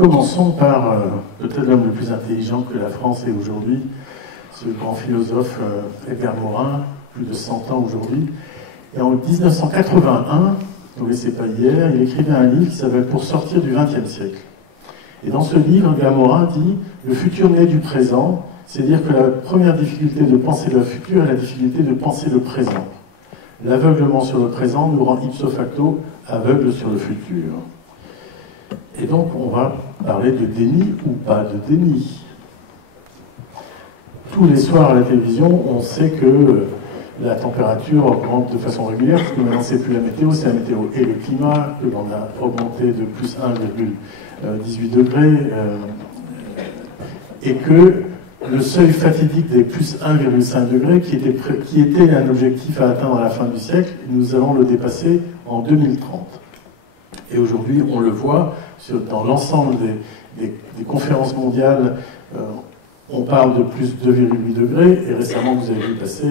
Commençons par peut-être l'homme le plus intelligent que la France ait aujourd'hui, ce grand philosophe Edgar Morin, plus de 100 ans aujourd'hui. Et en 1981, donc c'est pas hier, il écrivait un livre qui s'appelle Pour sortir du XXe siècle. Et dans ce livre, Edgar Morin dit « Le futur naît du présent », c'est-à-dire que la première difficulté de penser le futur est la difficulté de penser le présent. L'aveuglement sur le présent nous rend ipso facto aveugles sur le futur. Et donc, on va parler de déni ou pas de déni. Tous les soirs à la télévision, on sait que la température augmente de façon régulière, parce que maintenant, c'est plus la météo, c'est la météo et le climat, que l'on a augmenté de plus 1,18 degrés, et que le seuil fatidique des plus 1,5 degrés, qui était un objectif à atteindre à la fin du siècle, nous allons le dépasser en 2030. Et aujourd'hui, on le voit, dans l'ensemble des conférences mondiales, on parle de plus 2,8 degrés, et récemment, vous avez vu passer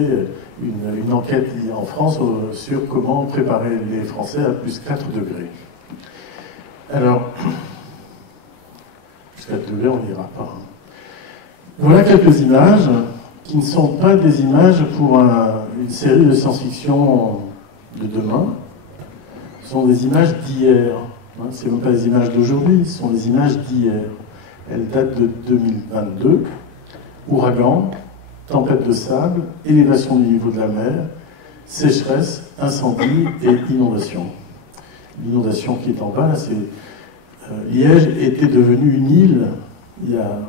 une enquête en France sur comment préparer les Français à plus 4 degrés. Alors, plus 4 degrés, on n'ira pas. Voilà quelques images qui ne sont pas des images pour une série de science-fiction de demain. Ce sont des images d'hier. Ce ne sont pas des images d'aujourd'hui, ce sont des images d'hier. Elles datent de 2022. Ouragan, tempête de sable, élévation du niveau de la mer, sécheresse, incendie et inondation. L'inondation qui est en bas, c'est Liège était devenue une île il y a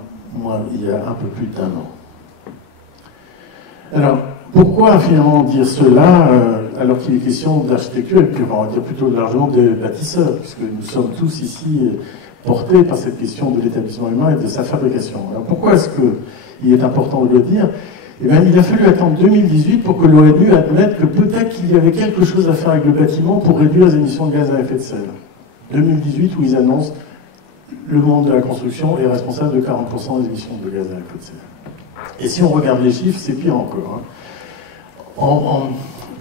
un peu plus d'1 an. Alors, pourquoi finalement dire cela alors qu'il est question d'architecture, et puis on va dire plutôt largement de bâtisseurs, puisque nous sommes tous ici portés par cette question de l'établissement humain et de sa fabrication. Alors pourquoi est-ce qu'il est important de le dire? Eh bien, il a fallu attendre 2018 pour que l'ONU admette que peut-être qu'il y avait quelque chose à faire avec le bâtiment pour réduire les émissions de gaz à effet de serre. 2018, où ils annoncent le monde de la construction est responsable de 40% des émissions de gaz à effet de serre. Et si on regarde les chiffres, c'est pire encore.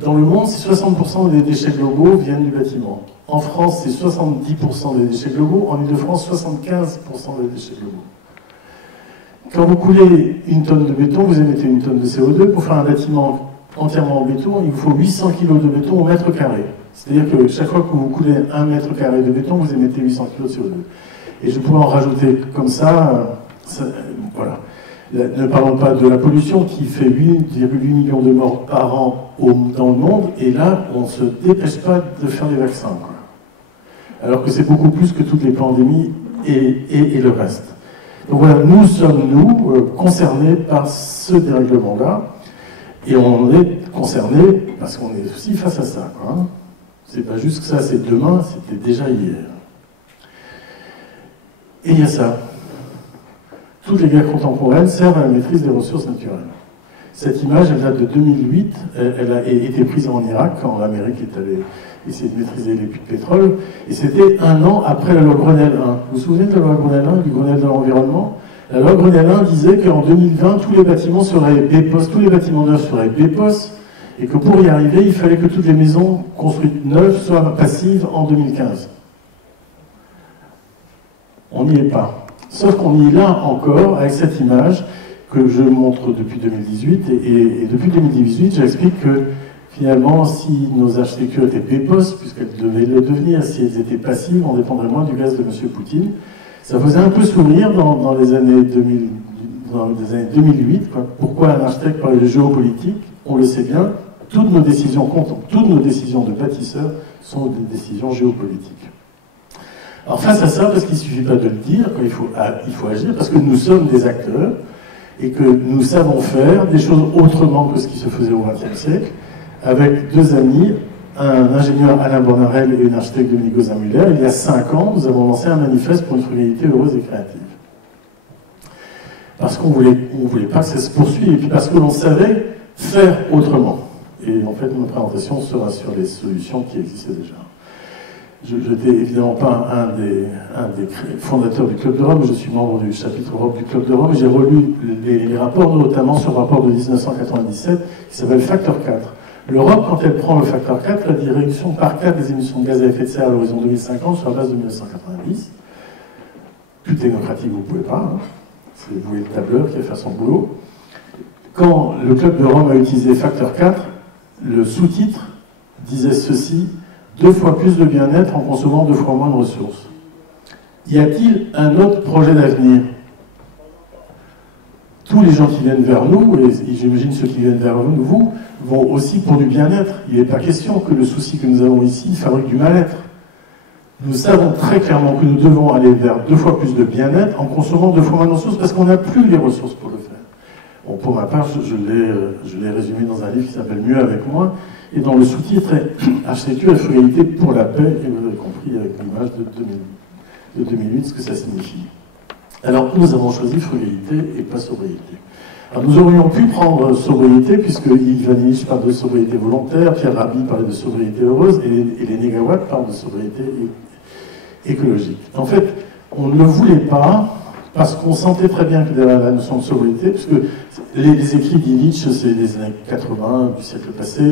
Dans le monde, c'est 60% des déchets globaux viennent du bâtiment. En France, c'est 70% des déchets globaux. En Ile-de-France, 75% des déchets globaux. Quand vous coulez une tonne de béton, vous émettez une tonne de CO2. Pour faire un bâtiment entièrement en béton, il vous faut 800 kg de béton au mètre carré. C'est-à-dire que chaque fois que vous coulez 1 mètre carré de béton, vous émettez 800 kg de CO2. Et je pourrais en rajouter comme ça, voilà. Ne parlons pas de la pollution qui fait 8,8 millions de morts par an dans le monde, et là, on ne se dépêche pas de faire des vaccins. Alors que c'est beaucoup plus que toutes les pandémies et le reste. Donc voilà, nous sommes, concernés par ce dérèglement-là, et on est concernés parce qu'on est aussi face à ça. C'est pas juste que ça, c'est demain, c'était déjà hier. Et il y a ça. Toutes les guerres contemporaines servent à la maîtrise des ressources naturelles. Cette image, elle date de 2008. Elle a été prise en Irak, quand l'Amérique est allée essayer de maîtriser les puits de pétrole. Et c'était 1 an après la loi Grenelle 1. Vous vous souvenez de la loi Grenelle 1, du Grenelle de l'environnement? La loi Grenelle 1 disait qu'en 2020, tous les bâtiments seraient BPOS, tous les bâtiments neufs seraient BPOS, et que pour y arriver, il fallait que toutes les maisons construites neuves soient passives en 2015. On n'y est pas. Sauf qu'on y est là encore avec cette image que je montre depuis 2018. Et depuis 2018, j'explique que finalement, si nos architectures étaient BPOS, puisqu'elles devaient le devenir, si elles étaient passives, on dépendrait moins du gaz de M. Poutine. Ça faisait un peu sourire dans les années 2008. Pourquoi un architecte parlait de géopolitique? On le sait bien, toutes nos décisions comptent. Toutes nos décisions de bâtisseurs sont des décisions géopolitiques. Alors face à ça, parce qu'il ne suffit pas de le dire, il faut agir, parce que nous sommes des acteurs et que nous savons faire des choses autrement que ce qui se faisait au XXe siècle, avec 2 amis, un ingénieur Alain Bornarel et une architecte Dominique Gozin-Muller. Il y a 5 ans, nous avons lancé un manifeste pour une frugalité heureuse et créative. Parce qu'on voulait pas que ça se poursuive, et puis parce que l'on savait faire autrement. Et en fait, notre présentation sera sur les solutions qui existaient déjà. Je n'étais évidemment pas un des fondateurs du Club de Rome, je suis membre du chapitre Europe du Club de Rome, et j'ai relu les rapports, notamment ce rapport de 1997, qui s'appelle Facteur 4. L'Europe, quand elle prend le facteur 4, la réduction par 4 des émissions de gaz à effet de serre à l'horizon 2050 sur la base de 1990, plus technocratique, vous ne pouvez pas. Hein. C'est vous et le tableur qui a fait son boulot. Quand le Club de Rome a utilisé Facteur 4, le sous-titre disait ceci: 2 fois plus de bien-être en consommant 2 fois moins de ressources. Y a-t-il un autre projet d'avenir? Tous les gens qui viennent vers nous, et j'imagine ceux qui viennent vers vous, vont aussi pour du bien-être. Il n'est pas question que le souci que nous avons ici fabrique du mal-être. Nous savons très clairement que nous devons aller vers 2 fois plus de bien-être en consommant 2 fois moins de ressources parce qu'on n'a plus les ressources pour le faire. Bon, pour ma part, je l'ai résumé dans un livre qui s'appelle Mieux avec moi, et dans le sous-titre est Architecture et frugalité pour la paix, et vous avez compris avec l'image de 2008 ce que ça signifie. Alors, nous avons choisi frugalité et pas sobriété. Alors, nous aurions pu prendre sobriété, puisque Yves Vanillich parle de sobriété volontaire, Pierre Rabhi parlait de sobriété heureuse, et les négawatts parlent de sobriété écologique. En fait, on ne le voulait pas, parce qu'on sentait très bien que derrière la notion de sobriété, puisque les écrits d'Illich, c'est des années 80, du siècle passé,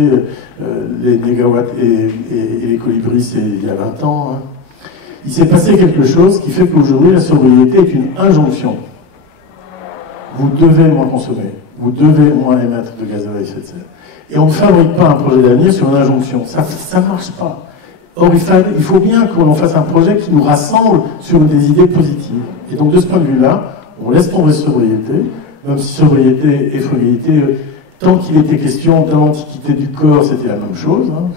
les négawatts et les colibris, c'est il y a 20 ans. Hein. Il s'est passé quelque chose qui fait qu'aujourd'hui, la sobriété est une injonction. Vous devez moins consommer, vous devez moins émettre de gaz à effet de serre. Et on ne fabrique pas un projet d'avenir sur une injonction. Ça ne marche pas. Or, il faut bien qu'on fasse un projet qui nous rassemble sur des idées positives. Et donc, de ce point de vue-là, on laisse tomber sobriété, même si sobriété et frugalité, tant qu'il était question dans l'Antiquité du corps, c'était la même chose. Hein.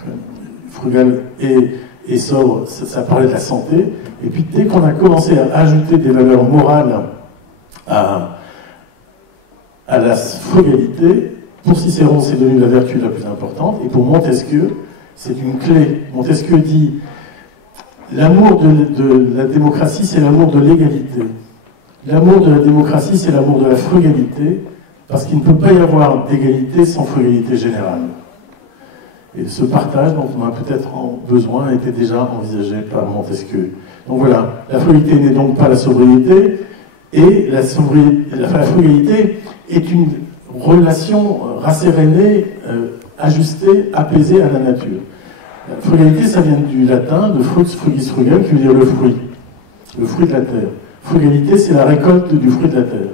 Frugal et sobre, ça parlait de la santé. Et puis, dès qu'on a commencé à ajouter des valeurs morales à la frugalité, pour Cicéron, c'est devenu la vertu la plus importante, et pour Montesquieu, c'est une clé. Montesquieu dit « L'amour de la démocratie, c'est l'amour de l'égalité. L'amour de la démocratie, c'est l'amour de la frugalité, parce qu'il ne peut pas y avoir d'égalité sans frugalité générale. » Et ce partage dont on a peut-être besoin était déjà envisagé par Montesquieu. Donc voilà, la frugalité n'est donc pas la sobriété, et la frugalité est une relation rassérénée, ajustée, apaisée à la nature. La frugalité, ça vient du latin, de frux frugis frugam, qui veut dire le fruit de la terre. Frugalité, c'est la récolte du fruit de la terre.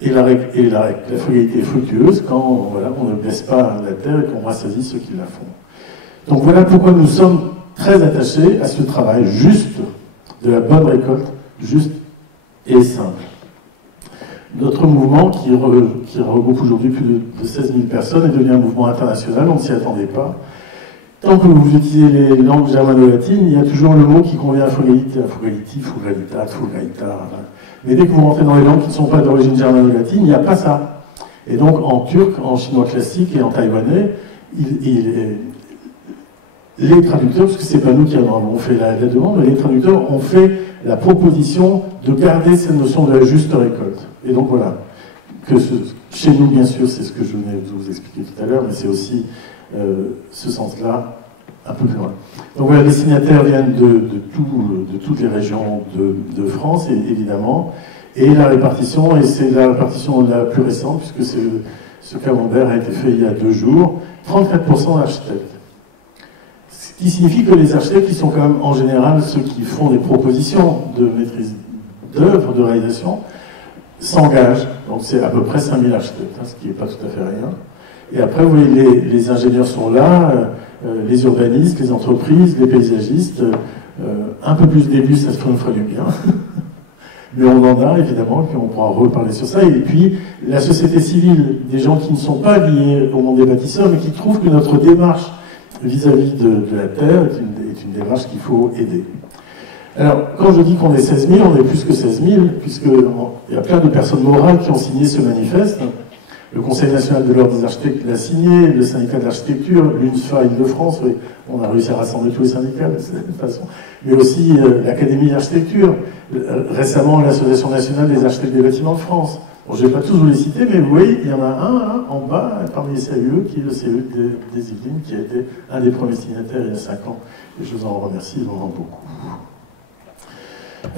Et la frugalité est fructueuse quand voilà, on ne blesse pas la terre et qu'on rassasie ceux qui la font. Donc voilà pourquoi nous sommes très attachés à ce travail juste, de la bonne récolte, juste et simple. Notre mouvement, qui regroupe aujourd'hui plus de 16 000 personnes, est devenu un mouvement international, on ne s'y attendait pas. Tant que vous utilisez les langues germano-latines, il y a toujours le mot qui convient à frugalité, frugalitat, frugalita. Mais dès que vous rentrez dans les langues qui ne sont pas d'origine germano-latine, il n'y a pas ça. Et donc en turc, en chinois classique et en taïwanais, les traducteurs, parce que c'est pas nous qui avons fait la demande, mais les traducteurs ont fait la proposition de garder cette notion de la juste récolte. Et donc voilà, chez nous bien sûr, c'est ce que je venais de vous expliquer tout à l'heure, mais c'est aussi ce sens-là un peu plus loin. Donc voilà, les signataires viennent de toutes les régions de France, évidemment, et la répartition, et c'est la répartition la plus récente, puisque ce camembert a été fait il y a 2 jours, 34% d'architectes. Ce qui signifie que les architectes, qui sont quand même en général ceux qui font des propositions de maîtrise d'œuvre, de réalisation, s'engagent. Donc c'est à peu près 5000 architectes, hein, ce qui n'est pas tout à fait rien. Et après, vous voyez, les ingénieurs sont là, les urbanistes, les entreprises, les paysagistes, un peu plus d'élus, ça se ferait du bien. Mais on en a, évidemment, puis on pourra reparler sur ça. Et puis, la société civile, des gens qui ne sont pas liés au monde des bâtisseurs, mais qui trouvent que notre démarche vis-à-vis de la Terre est une démarche qu'il faut aider. Alors, quand je dis qu'on est 16 000, on est plus que 16 000, puisqu'il y a plein de personnes morales qui ont signé ce manifeste. Le Conseil national de l'ordre des architectes l'a signé, le syndicat de l'architecture, l'UNSFA Île-de-France, oui, on a réussi à rassembler tous les syndicats de cette façon, mais aussi l'Académie d'architecture, récemment l'Association nationale des architectes des bâtiments de France. Bon, je ne vais pas tous vous les citer, mais vous voyez, il y en a un en bas, parmi les CAUE, qui est le CAUE des Yvelines, qui a été un des premiers signataires il y a 5 ans, et je vous en remercie, ils en ont beaucoup.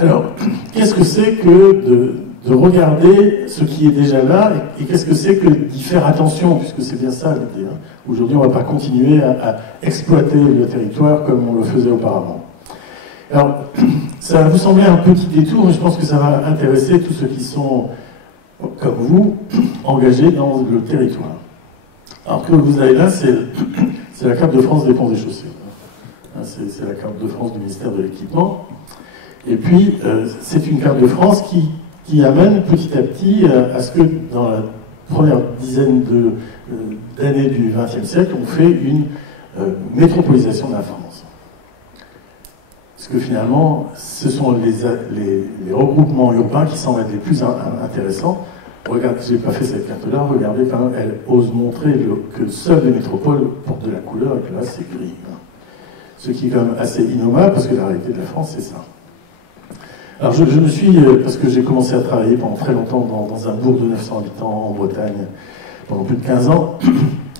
Alors, qu'est-ce que c'est que de regarder ce qui est déjà là, et qu'est-ce que c'est que d'y faire attention, puisque c'est bien ça l'idée. Hein. Aujourd'hui, on ne va pas continuer à exploiter le territoire comme on le faisait auparavant. Alors, Ça va vous sembler un petit détour, mais je pense que ça va intéresser tous ceux qui sont, comme vous, engagés dans le territoire. Alors que vous avez là, c'est la carte de France des ponts et chaussées. C'est la carte de France du ministère de l'Équipement. Et puis, c'est une carte de France qui amène petit à petit à ce que dans la première dizaine d'années du XXe siècle, on fait une métropolisation de la France. Parce que finalement, ce sont les regroupements urbains qui semblent être les plus intéressants. Regardez, je n'ai pas fait cette carte-là, regardez quand même, elle ose montrer que seules les métropoles portent de la couleur et que là, c'est gris. Ce qui est quand même assez innommable, parce que la réalité de la France, c'est ça. Alors je me suis, parce que j'ai commencé à travailler pendant très longtemps dans un bourg de 900 habitants en Bretagne, pendant plus de 15 ans,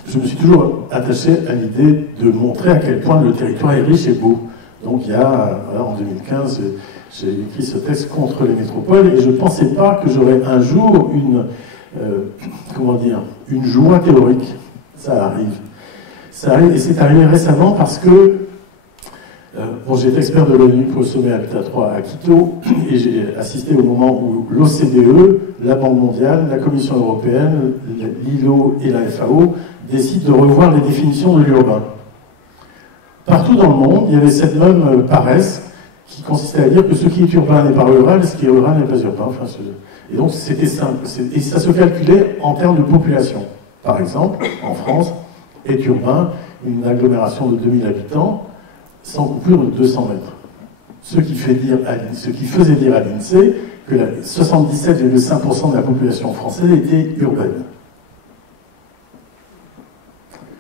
je me suis toujours attaché à l'idée de montrer à quel point le territoire est riche et beau. Donc il y a, voilà, en 2015, j'ai écrit ce texte contre les métropoles, et je ne pensais pas que j'aurais un jour une joie théorique. Ça arrive, et c'est arrivé récemment parce que j'ai été expert de l'ONU pour le sommet Habitat 3 à Quito, et j'ai assisté au moment où l'OCDE, la Banque mondiale, la Commission européenne, l'ILO et la FAO décident de revoir les définitions de l'urbain. Partout dans le monde, il y avait cette même paresse qui consistait à dire que ce qui est urbain n'est pas rural, et ce qui est rural n'est pas urbain. Et donc c'était simple, et ça se calculait en termes de population. Par exemple, en France, est urbain une agglomération de 2000 habitants, sans coupure de 200 mètres. Ce qui faisait dire à l'INSEE que 77,5% de la population française était urbaine.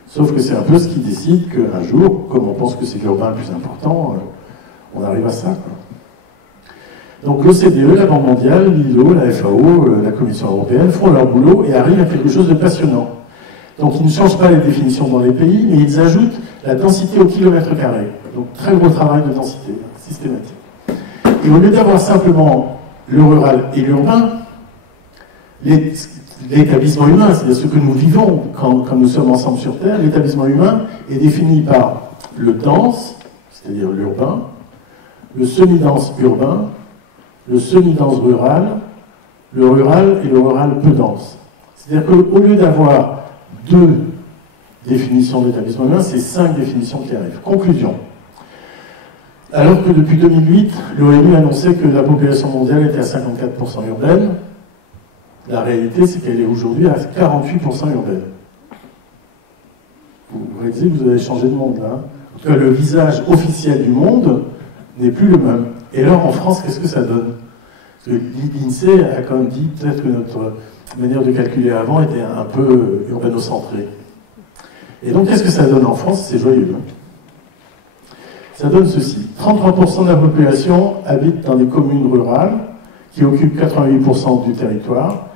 Sauf que c'est un peu ce qui décide qu'un jour, comme on pense que c'est l'urbain le plus important, on arrive à ça, quoi. Donc l'OCDE, la Banque mondiale, l'ILO, la FAO, la Commission européenne font leur boulot et arrivent à quelque chose de passionnant. Donc ils ne changent pas les définitions dans les pays, mais ils ajoutent la densité au kilomètre carré. Donc très gros travail de densité systématique. Et au lieu d'avoir simplement le rural et l'urbain, l'établissement humain, c'est-à-dire ce que nous vivons quand nous sommes ensemble sur Terre, l'établissement humain est défini par le dense, c'est-à-dire l'urbain, le semi-dense urbain, le semi-dense rural, le rural et le rural peu dense. C'est-à-dire qu'au lieu d'avoir 2 définitions d'établissement humain, c'est 5 définitions qui arrivent. Conclusion. Alors que depuis 2008, l'ONU annonçait que la population mondiale était à 54% urbaine, la réalité, c'est qu'elle est aujourd'hui à 48% urbaine. Vous réalisez que vous avez changé de monde, là. En tout cas, le visage officiel du monde n'est plus le même. Et alors, en France, qu'est-ce que ça donne? Parce que l'INSEE a quand même dit peut-être que notre manière de calculer avant était un peu urbano-centrée. Et donc, qu'est-ce que ça donne en France? C'est joyeux. Hein, ça donne ceci. 33% de la population habite dans des communes rurales qui occupent 88% du territoire,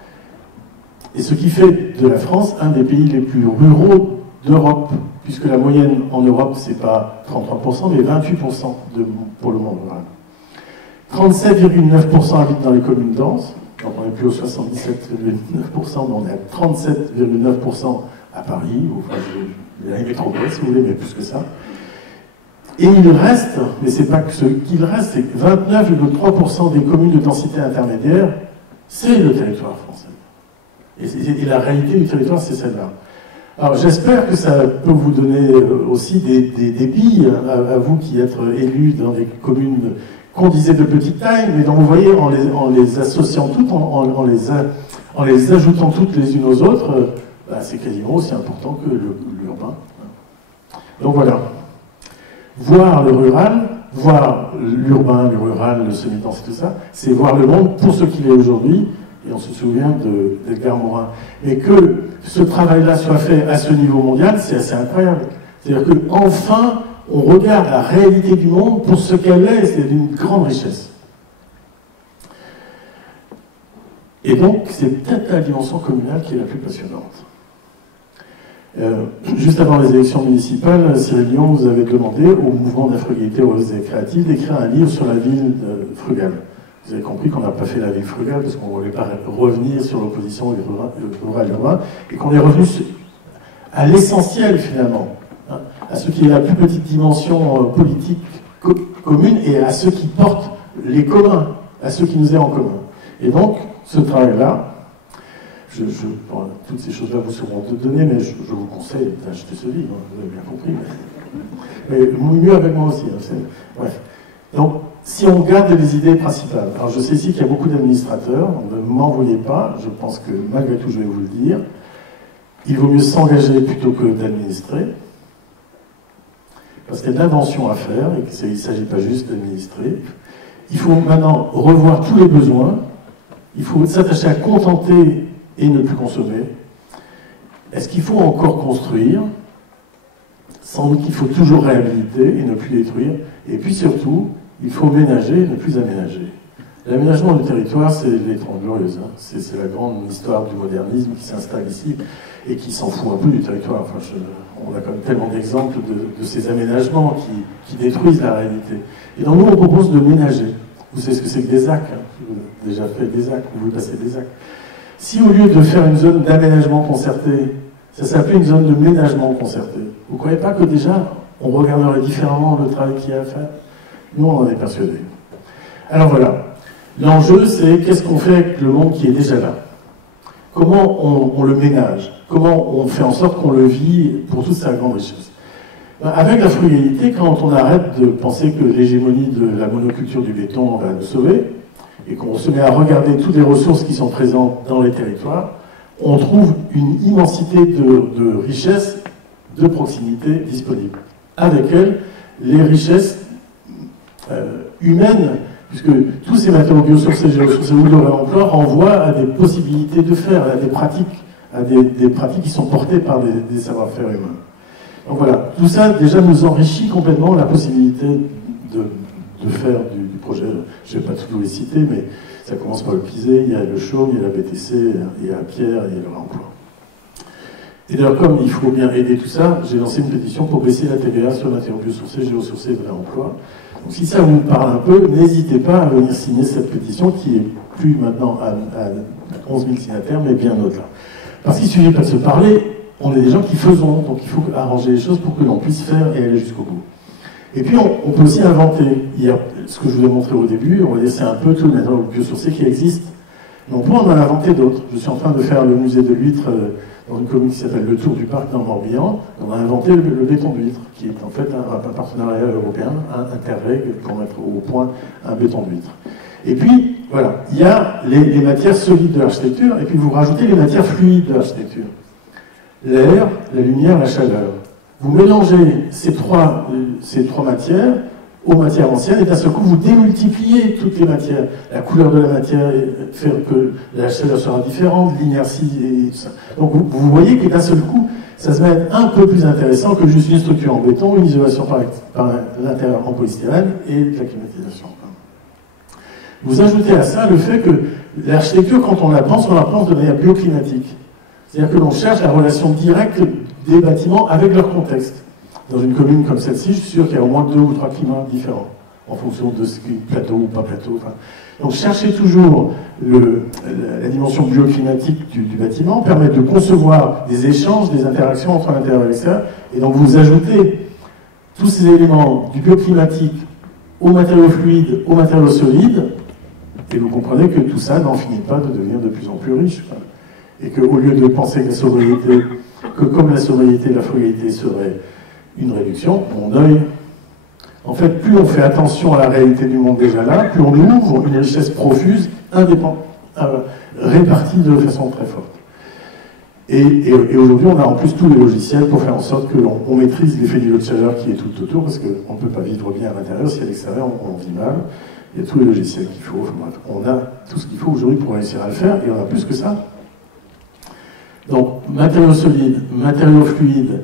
et ce qui fait de la France un des pays les plus ruraux d'Europe, puisque la moyenne en Europe, c'est pas 33%, mais 28% pour le monde rural. 37,9% habitent dans les communes denses, donc on n'est plus aux 77,9%, mais on est à 37,9% à Paris, ou enfin, les métropoles, si vous voulez, mais plus que ça. Et il reste, mais c'est pas que ce qu'il reste, c'est que 29,3% des communes de densité intermédiaire, c'est le territoire français. Et la réalité du territoire, c'est celle-là. Alors j'espère que ça peut vous donner aussi des billes à vous qui êtes élus dans des communes qu'on disait de petite taille, mais dont vous voyez, en les associant toutes, en les ajoutant toutes les unes aux autres, c'est quasiment aussi important que l'urbain. Donc voilà. Voir le rural, voir l'urbain, le rural, le semi-dense et tout ça, c'est voir le monde pour ce qu'il est aujourd'hui, et on se souvient d'Edgar Morin. Et que ce travail-là soit fait à ce niveau mondial, c'est assez incroyable. C'est-à-dire qu'enfin, on regarde la réalité du monde pour ce qu'elle est, c'est d'une grande richesse. Et donc, c'est peut-être la dimension communale qui est la plus passionnante. Juste avant les élections municipales, Cyril Dion vous avait demandé au mouvement de la frugalité heureuse et créative d'écrire un livre sur la ville frugale. Vous avez compris qu'on n'a pas fait la ville frugale parce qu'on ne voulait pas revenir sur l'opposition rural-urbain et qu'on est revenu à l'essentiel finalement, à ce qui est la plus petite dimension politique commune et à ce qui porte les communs, à ceux qui nous est en commun. Et donc, ce travail-là, bon, toutes ces choses-là vous seront données, mais je vous conseille d'acheter ce livre, vous avez bien compris. Mais mieux avec moi aussi. Hein, bref. Donc, si on garde les idées principales, alors je sais ici qu'il y a beaucoup d'administrateurs, ne m'envoyez pas, je pense que malgré tout je vais vous le dire, il vaut mieux s'engager plutôt que d'administrer, parce qu'il y a de l'invention à faire, et qu'il ne s'agit pas juste d'administrer. Il faut maintenant revoir tous les besoins, il faut s'attacher à contenter et ne plus consommer. Est-ce qu'il faut encore construire? Sans doute qu'il faut toujours réhabiliter et ne plus détruire. Et puis surtout, il faut ménager et ne plus aménager. L'aménagement du territoire, c'est les 30 Glorieuses. Hein. C'est la grande histoire du modernisme qui s'installe ici et qui s'en fout un peu du territoire. Enfin, on a quand même tellement d'exemples de ces aménagements qui détruisent la réalité. Et donc nous, on propose de ménager. Vous savez ce que c'est que des actes, hein. Vous avez déjà fait des actes, vous passez des actes. Si au lieu de faire une zone d'aménagement concerté, ça s'appelait une zone de ménagement concerté, vous ne croyez pas que déjà, on regarderait différemment le travail qu'il y a à faire? Nous, on en est persuadés. Alors voilà. L'enjeu, c'est qu'est-ce qu'on fait avec le monde qui est déjà là? Comment on le ménage? Comment on fait en sorte qu'on le vit pour toute sa grande richesse? Avec la frugalité, quand on arrête de penser que l'hégémonie de la monoculture du béton va nous sauver, et qu'on se met à regarder toutes les ressources qui sont présentes dans les territoires, on trouve une immensité de richesses de proximité disponibles. Avec elles, les richesses humaines, puisque tous ces matériaux biosourcés, géosourcés ou de réemploi renvoient à des possibilités de faire, à des pratiques qui sont portées par des savoir-faire humains. Donc voilà, tout ça déjà nous enrichit complètement la possibilité de faire du projet. Je ne vais pas tous les citer, mais ça commence par le Pisé, il y a le Chaume, il y a la BTC, il y a Pierre, il y a le réemploi. Et d'ailleurs, comme il faut bien aider tout ça, j'ai lancé une pétition pour baisser la TVA sur les matériaux biosourcés, géosourcés et de réemploi. Donc si ça vous parle un peu, n'hésitez pas à venir signer cette pétition qui est plus maintenant à 11 000 signataires, mais bien au-delà. Parce qu'il ne suffit pas de se parler, on est des gens qui faisons, donc il faut arranger les choses pour que l'on puisse faire et aller jusqu'au bout. Et puis on peut aussi inventer. Hier, ce que je vous ai montré au début, on va laisser un peu tous les matériaux biosourcés qui existent, mais on peut en inventer d'autres. Je suis en train de faire le musée de l'huître dans une commune qui s'appelle le Tour du Parc dans le Morbihan. On a inventé le béton d'huître, qui est en fait un partenariat européen, un Interreg, pour mettre au point un béton d'huître. Et puis, voilà, il y a les matières solides de l'architecture, et puis vous rajoutez les matières fluides de l'architecture. L'air, la lumière, la chaleur. Vous mélangez ces trois matières aux matières anciennes, et d'un seul coup, vous démultipliez toutes les matières. La couleur de la matière fait que la chaleur sera différente, l'inertie et tout ça. Donc vous voyez que d'un seul coup, ça se met un peu plus intéressant que juste une structure en béton, une isolation par l'intérieur en polystyrène et de la climatisation. Vous ajoutez à ça le fait que l'architecture, quand on la pense de manière bioclimatique. C'est-à-dire que l'on cherche la relation directe des bâtiments avec leur contexte. Dans une commune comme celle-ci, je suis sûr qu'il y a au moins 2 ou 3 climats différents, en fonction de ce qui est plateau ou pas plateau. Enfin. Donc chercher toujours la dimension bioclimatique du bâtiment permet de concevoir des échanges, des interactions entre l'intérieur et l'extérieur, et donc vous ajoutez tous ces éléments du bioclimatique aux matériaux fluides, aux matériaux solides, et vous comprenez que tout ça n'en finit pas de devenir de plus en plus riche. Enfin. Et qu'au lieu de penser que la sobriété, que comme la sobriété, la frugalité serait une réduction, mon œil, en fait, plus on fait attention à la réalité du monde déjà là, plus on ouvre une richesse profuse, répartie de façon très forte. Et aujourd'hui, on a en plus tous les logiciels pour faire en sorte qu'on maîtrise l'effet du lot de chaleur qui est tout autour, parce qu'on ne peut pas vivre bien à l'intérieur, si à l'extérieur on vit mal. Il y a tous les logiciels qu'il faut. Enfin, on a tout ce qu'il faut aujourd'hui pour réussir à le faire, et on a plus que ça. Donc, matériaux solides, matériaux fluides,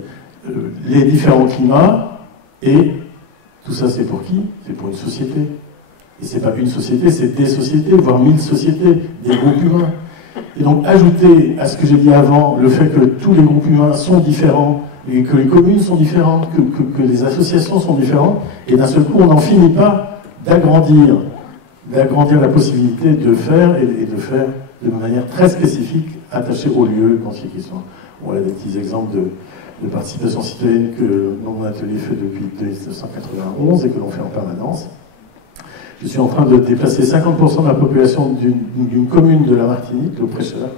les différents climats, et tout ça c'est pour qui? C'est pour une société. Et c'est pas une société, c'est des sociétés, voire 1000 sociétés, des groupes humains. Et donc, ajouter à ce que j'ai dit avant, le fait que tous les groupes humains sont différents, et que les communes sont différentes, que les associations sont différentes, et d'un seul coup, on n'en finit pas d'agrandir la possibilité de faire, et de faire de manière très spécifique, attachée au lieu dans ces questions. On a des petits exemples de participation citoyenne que mon atelier fait depuis 1991 et que l'on fait en permanence. Je suis en train de déplacer 50% de la population d'une commune de la Martinique, le Prêcheur,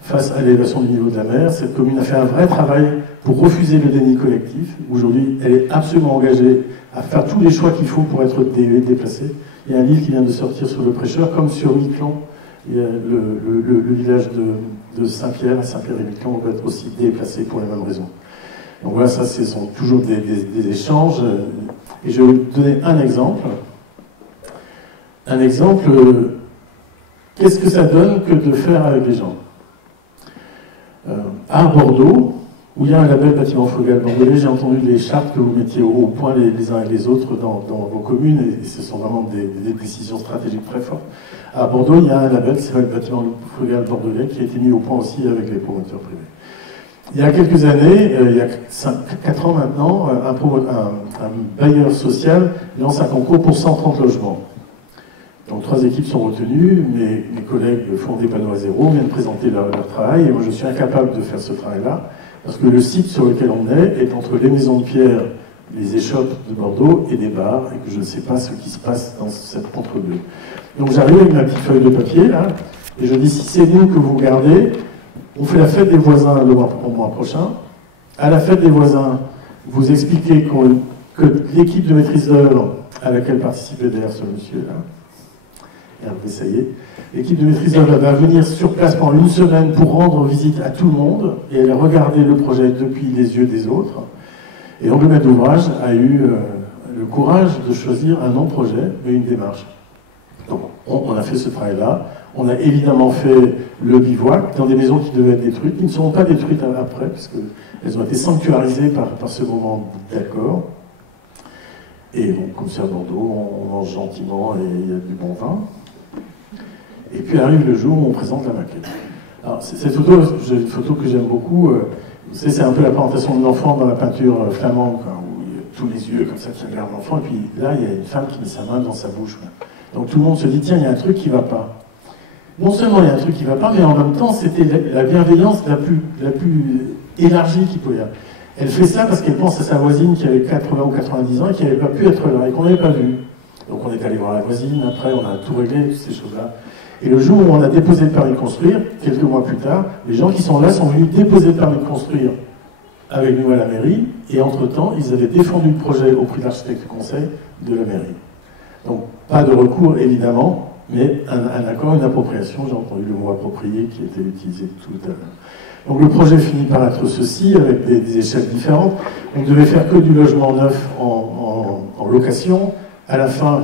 face à l'élévation du niveau de la mer. Cette commune a fait un vrai travail pour refuser le déni collectif. Aujourd'hui, elle est absolument engagée à faire tous les choix qu'il faut pour être déplacée. Il y a un livre qui vient de sortir sur le Prêcheur, comme sur Miquelon. Il y a le village de Saint-Pierre, Saint-Pierre et Miquelon, va être aussi déplacé pour les mêmes raisons. Donc voilà, ça, ce sont toujours des échanges. Et je vais vous donner un exemple. Un exemple, qu'est-ce que ça donne que de faire avec les gens? À Bordeaux, où il y a un label bâtiment frugal bordelais, j'ai entendu les chartes que vous mettiez au point les uns et les autres dans vos communes, et ce sont vraiment des décisions stratégiques très fortes. À Bordeaux, il y a un label qui s'appelle bâtiment frugal bordelais, qui a été mis au point aussi avec les promoteurs privés. Il y a quelques années, il y a 4 ans maintenant, un bailleur social lance un concours pour 130 logements. Donc 3 équipes sont retenues, mes collègues font des panneaux à zéro, viennent présenter leur travail, et moi je suis incapable de faire ce travail-là, parce que le site sur lequel on est entre les maisons de pierre, les échoppes de Bordeaux et des bars, et que je ne sais pas ce qui se passe dans cette entre-deux. Donc j'arrive avec ma petite feuille de papier, là, et je dis, si c'est nous que vous gardez, on fait la fête des voisins le mois prochain. À la fête des voisins, vous expliquez que l'équipe de maîtrise d'œuvre à laquelle participait d'ailleurs ce monsieur-là, et après ça y est, l'équipe de maîtrise d'œuvre va venir sur place pendant une semaine pour rendre visite à tout le monde et aller regarder le projet depuis les yeux des autres. Et donc le maître d'ouvrage a eu le courage de choisir un non-projet, mais une démarche. Donc on a fait ce travail-là. On a évidemment fait le bivouac dans des maisons qui devaient être détruites, qui ne seront pas détruites après, puisqu'elles ont été sanctuarisées par ce moment d'accord. Et donc, comme c'est à Bordeaux, on mange gentiment et il y a du bon vin. Et puis arrive le jour où on présente la maquette. Alors, cette photo, c'est une photo que j'aime beaucoup. Vous savez, c'est un peu la présentation de l'enfant dans la peinture flamande, quoi, où il y a tous les yeux comme ça qui regardent l'enfant, et puis là, il y a une femme qui met sa main dans sa bouche. Quoi. Donc tout le monde se dit, tiens, il y a un truc qui ne va pas. Non seulement il y a un truc qui ne va pas, mais en même temps, c'était la bienveillance la plus élargie qu'il pouvait y avoir. Elle fait ça parce qu'elle pense à sa voisine qui avait 80 ou 90 ans et qui n'avait pas pu être là et qu'on n'avait pas vu. Donc on est allé voir la voisine, après on a tout réglé, toutes ces choses-là. Et le jour où on a déposé le permis de construire, quelques mois plus tard, les gens qui sont là sont venus déposer le permis de construire avec nous à la mairie, et entre-temps, ils avaient défendu le projet au prix de l'architecte du conseil de la mairie. Donc pas de recours évidemment, mais un accord, une appropriation, j'ai entendu le mot approprié qui était utilisé tout à l'heure. Donc le projet finit par être ceci, avec des échelles différentes. On devait faire que du logement neuf en location. À la fin,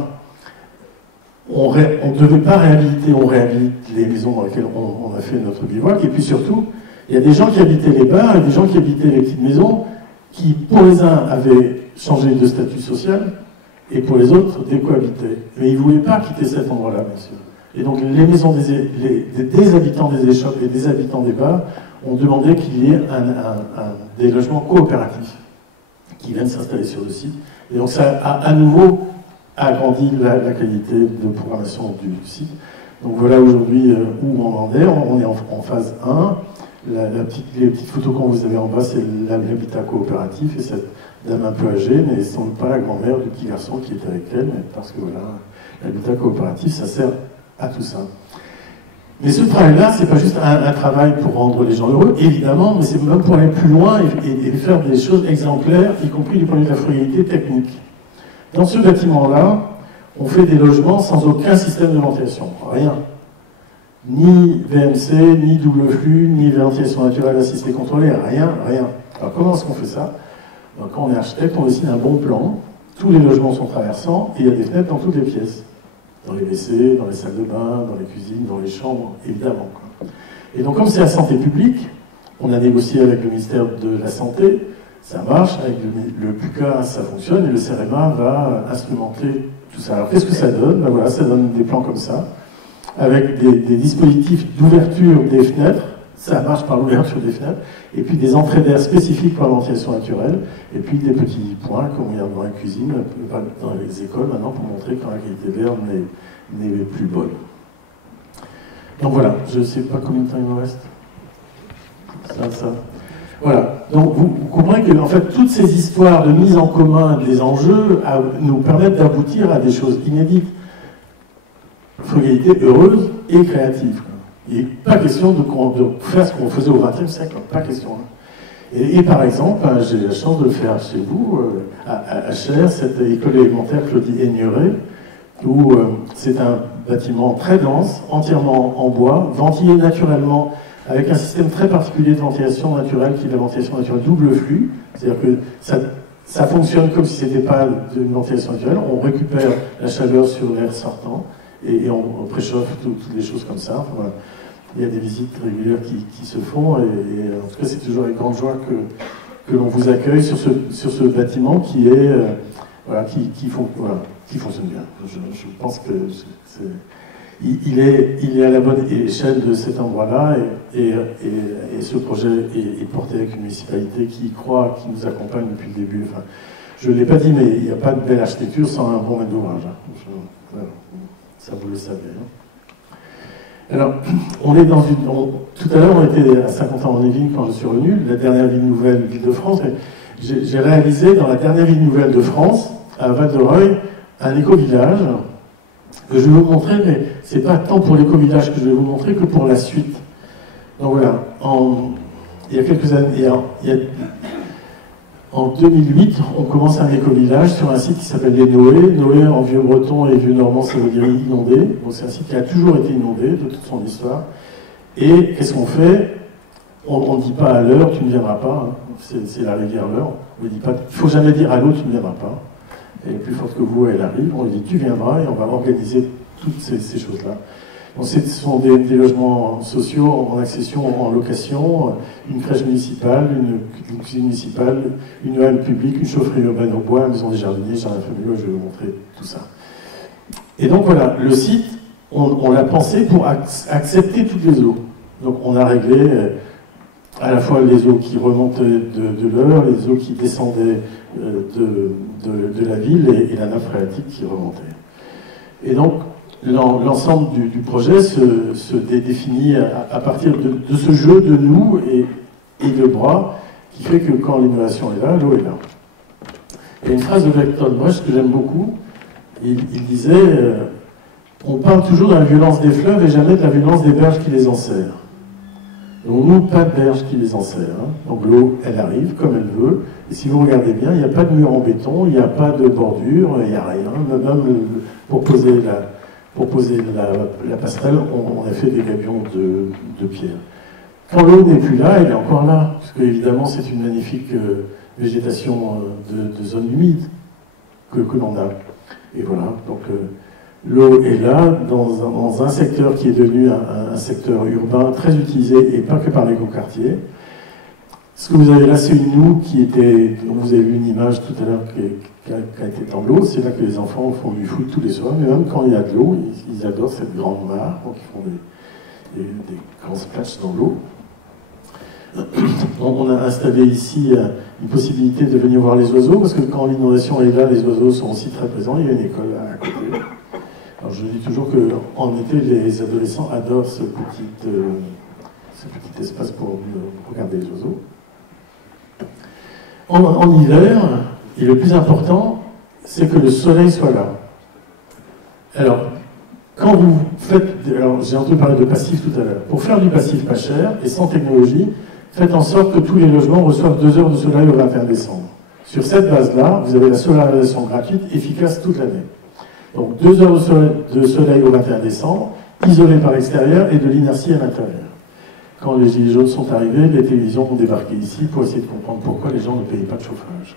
on ne devait pas réhabiliter, on réhabilite les maisons dans lesquelles on a fait notre bivouac. Et puis surtout, il y a des gens qui habitaient les bars et des gens qui habitaient les petites maisons qui, pour les uns, avaient changé de statut social, et pour les autres, décohabitaient. Mais ils ne voulaient pas quitter cet endroit-là, bien sûr. Et donc les maisons des habitants des échoppes et des habitants des bars ont demandé qu'il y ait des logements coopératifs qui viennent s'installer sur le site. Et donc ça a à nouveau agrandi la qualité de programmation du site. Donc voilà aujourd'hui où on en est. On est en phase 1. Les petites photos qu'on vous avez en bas, c'est l'habitat coopératif et cette dame un peu âgée, mais sans doute pas la grand-mère du petit garçon qui est avec elle, mais parce que voilà, l'habitat coopératif, ça sert à tout ça. Mais ce travail-là, c'est pas juste un travail pour rendre les gens heureux, évidemment, mais c'est même pour aller plus loin et faire des choses exemplaires, y compris du point de vue de la frugalité technique. Dans ce bâtiment-là, on fait des logements sans aucun système de ventilation, rien. Ni VMC, ni double flux, ni ventilation naturelle assistée contrôlée, rien. Alors comment est-ce qu'on fait ça? Quand on est architecte, on dessine un bon plan, tous les logements sont traversants, et il y a des fenêtres dans toutes les pièces. Dans les WC, dans les salles de bain, dans les cuisines, dans les chambres, évidemment. Et donc comme c'est la santé publique, on a négocié avec le ministère de la Santé, ça marche, avec le PUCA ça fonctionne, et le CEREMA va instrumenter tout ça. Alors qu'est-ce que ça donne? Ben voilà, ça donne des plans comme ça, avec des dispositifs d'ouverture des fenêtres, ça marche par l'ouverture des fenêtres, et puis des entrées d'air spécifiques pour la ventilation naturelle, et puis des petits points, comme il y a dans la cuisine, dans les écoles maintenant, pour montrer quand la qualité d'air n'est plus bonne. Donc voilà, je ne sais pas combien de temps il me reste. Ça. Voilà, donc vous comprenez que en fait, toutes ces histoires de mise en commun des enjeux nous permettent d'aboutir à des choses inédites. frugalité heureuse et créative. Il n'est pas question de faire ce qu'on faisait au XXe siècle, pas question. Et par exemple, j'ai eu la chance de le faire chez vous, à Chères, cette école élémentaire Claudie Aigneret, où c'est un bâtiment très dense, entièrement en bois, ventilé naturellement, avec un système très particulier de ventilation naturelle, qui est la ventilation naturelle double flux, c'est-à-dire que ça fonctionne comme si ce n'était pas une ventilation naturelle, on récupère la chaleur sur l'air sortant, et on préchauffe toutes les choses comme ça. Enfin, voilà. Il y a des visites régulières qui se font, et en tout cas c'est toujours avec grande joie que l'on vous accueille sur ce bâtiment qui est voilà, qui fonctionne bien. Je pense que il est à la bonne échelle de cet endroit-là, et ce projet est porté avec une municipalité qui y croit, qui nous accompagne depuis le début. Enfin, je ne l'ai pas dit, mais il n'y a pas de belle architecture sans un bon maître d'ouvrage. Voilà, ça vous le savez. Alors, on est dans tout à l'heure, on était à Saint-Quentin-en-Yvelines quand je suis revenu, la dernière ville nouvelle d'Île-de-France. J'ai réalisé dans la dernière ville nouvelle de France, à Val-de-Reuil, un éco-village que je vais vous montrer, mais ce n'est pas tant pour l'éco-village que je vais vous montrer que pour la suite. Donc voilà, il y a quelques années, en 2008, on commence un éco-village sur un site qui s'appelle les Noé. Noé en vieux breton et vieux normand, ça veut dire inondé. Donc c'est un site qui a toujours été inondé de toute son histoire. Et qu'est-ce qu'on fait? On ne dit pas à l'heure, tu ne viendras pas. Hein. C'est la rivière l'heure. Il ne faut jamais dire à l'eau, tu ne viendras pas. Elle est plus forte que vous, elle arrive. On lui dit, tu viendras, et on va organiser toutes ces choses-là. Donc, ce sont des logements sociaux en accession, en location, une crèche municipale, une cuisine municipale, une halle publique, une chaufferie urbaine au bois, une maison des jardiniers, jardin familial, je vais vous montrer tout ça. Et donc voilà, le site, on l'a pensé pour accepter toutes les eaux. Donc on a réglé à la fois les eaux qui remontaient de l'Eure, les eaux qui descendaient de la ville et la nappe phréatique qui remontait. Et donc, l'ensemble du projet se définit à partir de ce jeu de nous et de bras qui fait que quand l'innovation est là, l'eau est là. Il y a une phrase de Bertolt Brecht que j'aime beaucoup. Il disait on parle toujours de la violence des fleuves et jamais de la violence des berges qui les enserrent. Donc nous, pas de berge qui les enserre. Hein. Donc l'eau, elle arrive comme elle veut. Et si vous regardez bien, il n'y a pas de mur en béton, il n'y a pas de bordure, il n'y a rien. Même pour poser la passerelle, on a fait des gabions de pierre. Quand l'eau n'est plus là, elle est encore là, parce qu'évidemment c'est une magnifique végétation de zone humide que l'on a. Et voilà, donc l'eau est là dans un secteur qui est devenu un secteur urbain très utilisé, et pas que par l'écoquartier. Ce que vous avez là, c'est une noue dont vous avez vu une image tout à l'heure qui a été dans l'eau. C'est là que les enfants font du foot tous les soirs, mais même quand il y a de l'eau, ils adorent cette grande mare, donc ils font des grands splashs dans l'eau. On a installé ici une possibilité de venir voir les oiseaux, parce que quand l'inondation est là, les oiseaux sont aussi très présents. Il y a une école à côté. Alors je dis toujours qu'en été, les adolescents adorent ce petit espace pour regarder les oiseaux. En hiver, et le plus important, c'est que le soleil soit là. Alors, quand vous faites... Alors, j'ai entendu parler de passif tout à l'heure. Pour faire du passif pas cher et sans technologie, faites en sorte que tous les logements reçoivent 2 heures de soleil au 21 décembre. Sur cette base-là, vous avez la solarisation gratuite, efficace toute l'année. Donc 2 heures de soleil au 21 décembre, isolé par l'extérieur et de l'inertie à l'intérieur. Quand les gilets jaunes sont arrivés, les télévisions ont débarqué ici pour essayer de comprendre pourquoi les gens ne payaient pas de chauffage.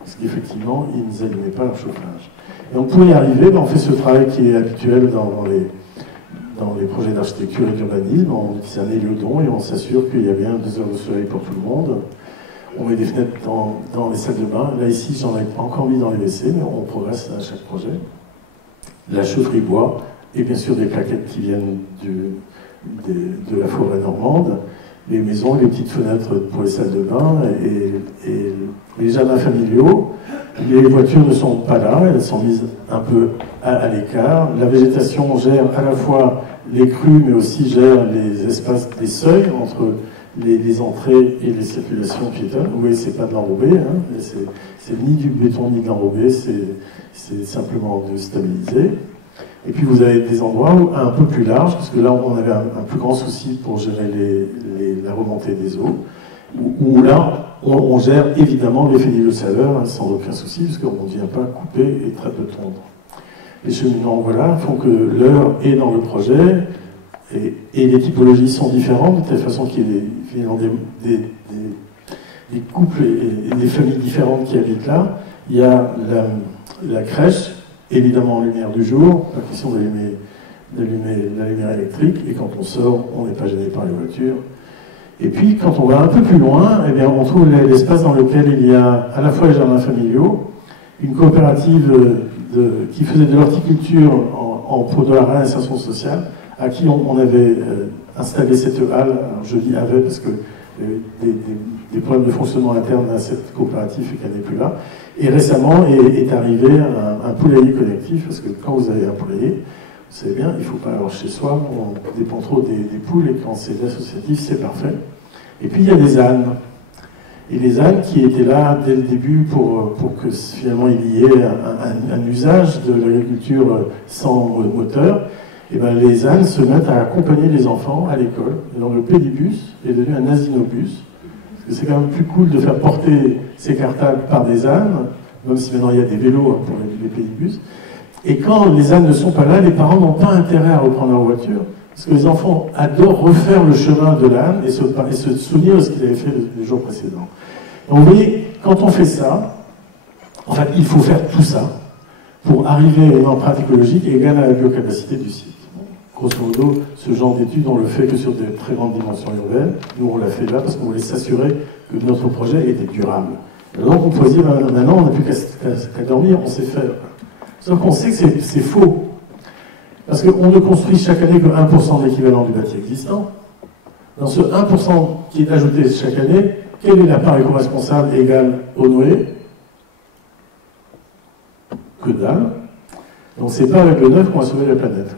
Parce qu'effectivement, ils ne allumaient pas leur chauffage. Et donc pour y arriver, on fait ce travail qui est habituel dans les projets d'architecture et d'urbanisme. On utilise un héliodon et on s'assure qu'il y a bien 2 heures de soleil pour tout le monde. On met des fenêtres dans les salles de bain. Là, ici, j'en ai pas encore mis dans les WC, mais on progresse à chaque projet. La chaufferie bois, et bien sûr des plaquettes qui viennent de la forêt normande, les maisons, les petites fenêtres pour les salles de bain, et les jardins familiaux. Les voitures ne sont pas là, elles sont mises un peu à l'écart. La végétation gère à la fois les crues, mais aussi gère les espaces, les seuils entre les entrées et les circulations piétonnes. Vous voyez, c'est pas de l'enrobé, hein, c'est ni du béton ni de l'enrobé, c'est simplement de stabiliser. Et puis vous avez des endroits un peu plus larges, parce que là on avait un plus grand souci pour gérer la remontée des eaux, où là on gère évidemment l'effet d'îlot de chaleur sans aucun souci, parce qu'on ne vient pas couper et très peu tondre. Les cheminements, voilà, font que l'heure est dans le projet, et les typologies sont différentes, de telle façon qu'il y ait des couples et des familles différentes qui habitent là. Il y a la crèche, évidemment en lumière du jour, pas question d'allumer la lumière électrique, et quand on sort, on n'est pas gêné par les voitures. Et puis, quand on va un peu plus loin, eh bien, on trouve l'espace dans lequel il y a à la fois les jardins familiaux, une coopérative qui faisait de l'horticulture en pour de la réinsertion sociale, à qui on avait installé cette halle. Alors, je dis avait parce que des problèmes de fonctionnement interne à cette coopérative et qu'elle n'est plus là. Et récemment est arrivé un poulailler collectif, parce que quand vous avez un poulailler, vous savez bien, il ne faut pas avoir chez soi, on dépend trop des poules, et quand c'est associatif, c'est parfait. Et puis il y a des ânes. Et les ânes qui étaient là dès le début pour que finalement il y ait un usage de l'agriculture sans moteur, et ben les ânes se mettent à accompagner les enfants à l'école. Et donc le pédibus est devenu un asinobus. Parce que c'est quand même plus cool de faire porter ses cartables par des ânes, même si maintenant il y a des vélos pour les pédibus. Et quand les ânes ne sont pas là, les parents n'ont pas intérêt à reprendre leur voiture, parce que les enfants adorent refaire le chemin de l'âne et se souvenir de ce qu'ils avaient fait le jour précédent. Donc vous voyez, quand on fait ça, en fait, il faut faire tout ça pour arriver à une empreinte écologique égale à la biocapacité du site. Grosso modo, ce genre d'études, on le fait que sur des très grandes dimensions urbaines. Nous, on l'a fait là parce qu'on voulait s'assurer que notre projet était durable. Donc on pourrait dire, maintenant, on n'a plus qu'à dormir, on sait faire. Sauf qu'on sait que c'est faux. Parce qu'on ne construit chaque année que 1% de l'équivalent du bâti existant. Dans ce 1% qui est ajouté chaque année, quelle est la part éco-responsable égale au Noé? Que dalle. Donc c'est pas avec le neuf qu'on va sauver la planète.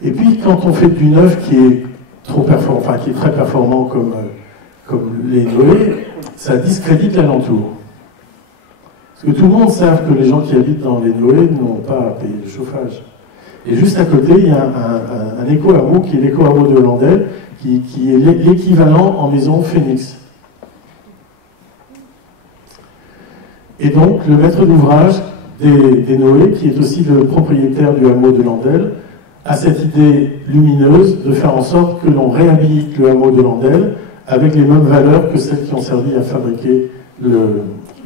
Et puis quand on fait du neuf qui est trop performant, enfin qui est très performant comme les Noé, ça discrédite l'alentour. Parce que tout le monde sait que les gens qui habitent dans les Noé n'ont pas à payer le chauffage. Et juste à côté, il y a un éco-hameau qui est l'éco-hameau de Landel, qui est l'équivalent en maison Phoenix. Et donc, le maître d'ouvrage des Noé, qui est aussi le propriétaire du hameau de Landel, a cette idée lumineuse de faire en sorte que l'on réhabilite le hameau de Landel avec les mêmes valeurs que celles qui ont servi à fabriquer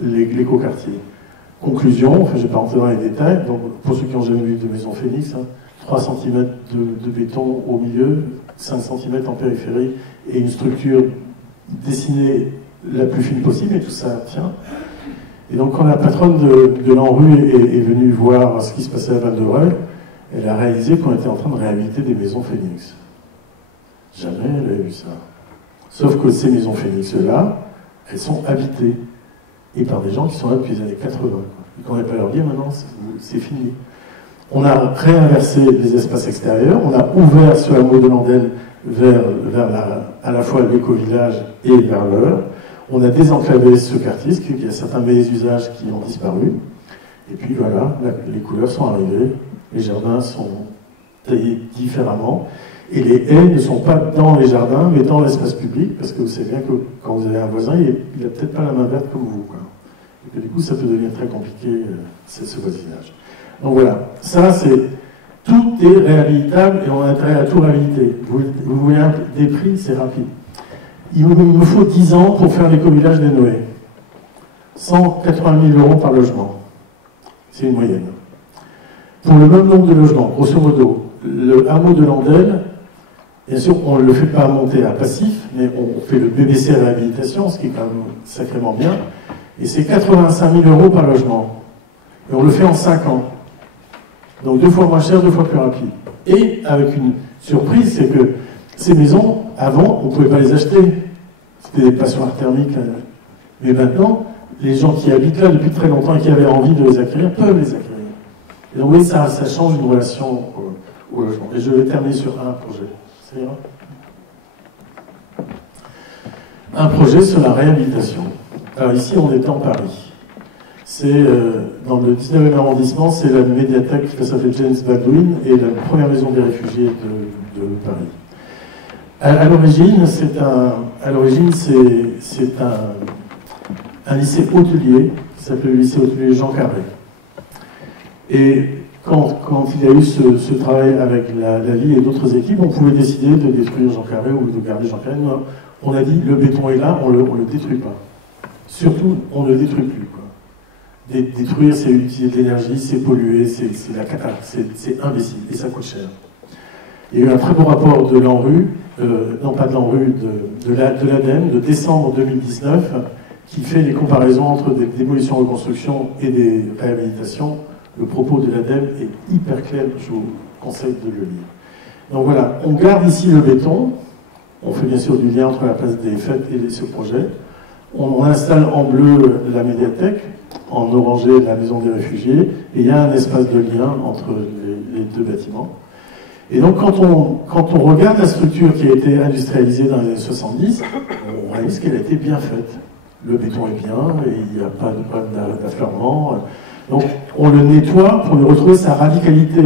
l'écoquartier. Conclusion, enfin je ne vais pas rentrer dans les détails, donc pour ceux qui n'ont jamais vu de maison Phoenix, 3 cm de béton au milieu, 5 cm en périphérie, et une structure dessinée la plus fine possible, et tout ça tient. Et donc quand la patronne de l'ANRU est venue voir ce qui se passait à Val-de-Reuil, elle a réalisé qu'on était en train de réhabiliter des maisons Phoenix. Jamais elle avait vu ça. Sauf que ces maisons Phoenix-là, elles sont habitées. Et par des gens qui sont là depuis les années 80. Et qu'on n'a pas leur dire maintenant, c'est fini. On a réinversé les espaces extérieurs, on a ouvert ce hameau de Landel vers à la fois l'éco-village et vers l'heure. On a désenclavé ce quartier, ce qui y a certains usages qui ont disparu. Et puis voilà, les couleurs sont arrivées, les jardins sont taillés différemment. Et les haies ne sont pas dans les jardins, mais dans l'espace public, parce que vous savez bien que quand vous avez un voisin, il n'a peut-être pas la main verte comme vous, quoi. Et que du coup, ça peut devenir très compliqué, ce voisinage. Donc voilà, ça c'est... Tout est réhabilitable et on a intérêt à tout réhabiliter. Vous voyez des prix, c'est rapide. Il me faut 10 ans pour faire l'éco-village des Noé. 180 000 € par logement. C'est une moyenne. Pour le même nombre de logements, grosso modo, le hameau de Landel, bien sûr, on ne le fait pas monter à passif, mais on fait le BBC réhabilitation, ce qui est quand même sacrément bien, et c'est 85 000 € par logement. Et on le fait en 5 ans. Donc 2 fois moins cher, 2 fois plus rapide. Et avec une surprise, c'est que ces maisons, avant, on ne pouvait pas les acheter. C'était des passoires thermiques. Mais maintenant, les gens qui habitent là depuis très longtemps et qui avaient envie de les acquérir, peuvent les acquérir. Et donc oui, ça change une relation au logement. Et je vais terminer sur un projet. Ça ira ? Un projet sur la réhabilitation. Alors ici, on est en Paris. C'est dans le 19e arrondissement, c'est la médiathèque qui s'appelle James Baldwin et la première maison des réfugiés de Paris. À l'origine, c'est un lycée hôtelier qui s'appelle le lycée hôtelier Jean Carré. Et quand il y a eu ce travail avec la vie et d'autres équipes, on pouvait décider de détruire Jean Carré ou de garder Jean Carré. On a dit, le béton est là, on le détruit pas. Surtout, on ne le détruit plus, quoi. Détruire, c'est utiliser de l'énergie, c'est polluer, c'est la cata, c'est imbécile, et ça coûte cher. Il y a eu un très beau rapport de l'ANRU, non pas de l'ANRU, de l'ADEME, de décembre 2019, qui fait les comparaisons entre des démolitions, reconstructions et des réhabilitations. Le propos de l'ADEME est hyper clair, je vous conseille de le lire. Donc voilà, on garde ici le béton, on fait bien sûr du lien entre la place des fêtes et ce projet. On installe en bleu la médiathèque, en orangé la maison des réfugiés, et il y a un espace de lien entre les deux bâtiments. Et donc quand on regarde la structure qui a été industrialisée dans les années 70, on réalise qu'elle a été bien faite. Le béton est bien, et il n'y a pas de problème d'affleurement. Donc on le nettoie pour lui retrouver sa radicalité,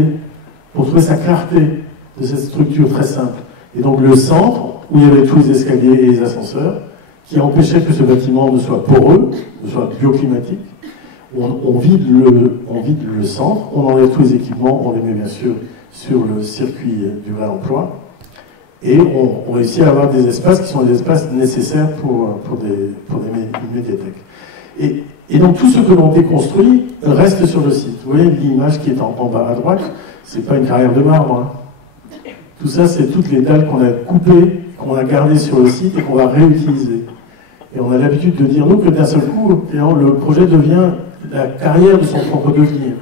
pour trouver sa clarté de cette structure très simple. Et donc le centre, où il y avait tous les escaliers et les ascenseurs, qui empêchait que ce bâtiment ne soit poreux, ne soit bioclimatique. On vide le centre, on enlève tous les équipements, on les met bien sûr sur le circuit du réemploi, et on réussit à avoir des espaces qui sont des espaces nécessaires pour une médiathèque. Et donc tout ce que l'on déconstruit reste sur le site. Vous voyez l'image qui est en bas à droite, c'est pas une carrière de marbre. Hein. Tout ça, c'est toutes les dalles qu'on a coupées, qu'on a gardées sur le site et qu'on va réutiliser. Et on a l'habitude de dire, nous, que d'un seul coup, le projet devient la carrière de son propre devenir.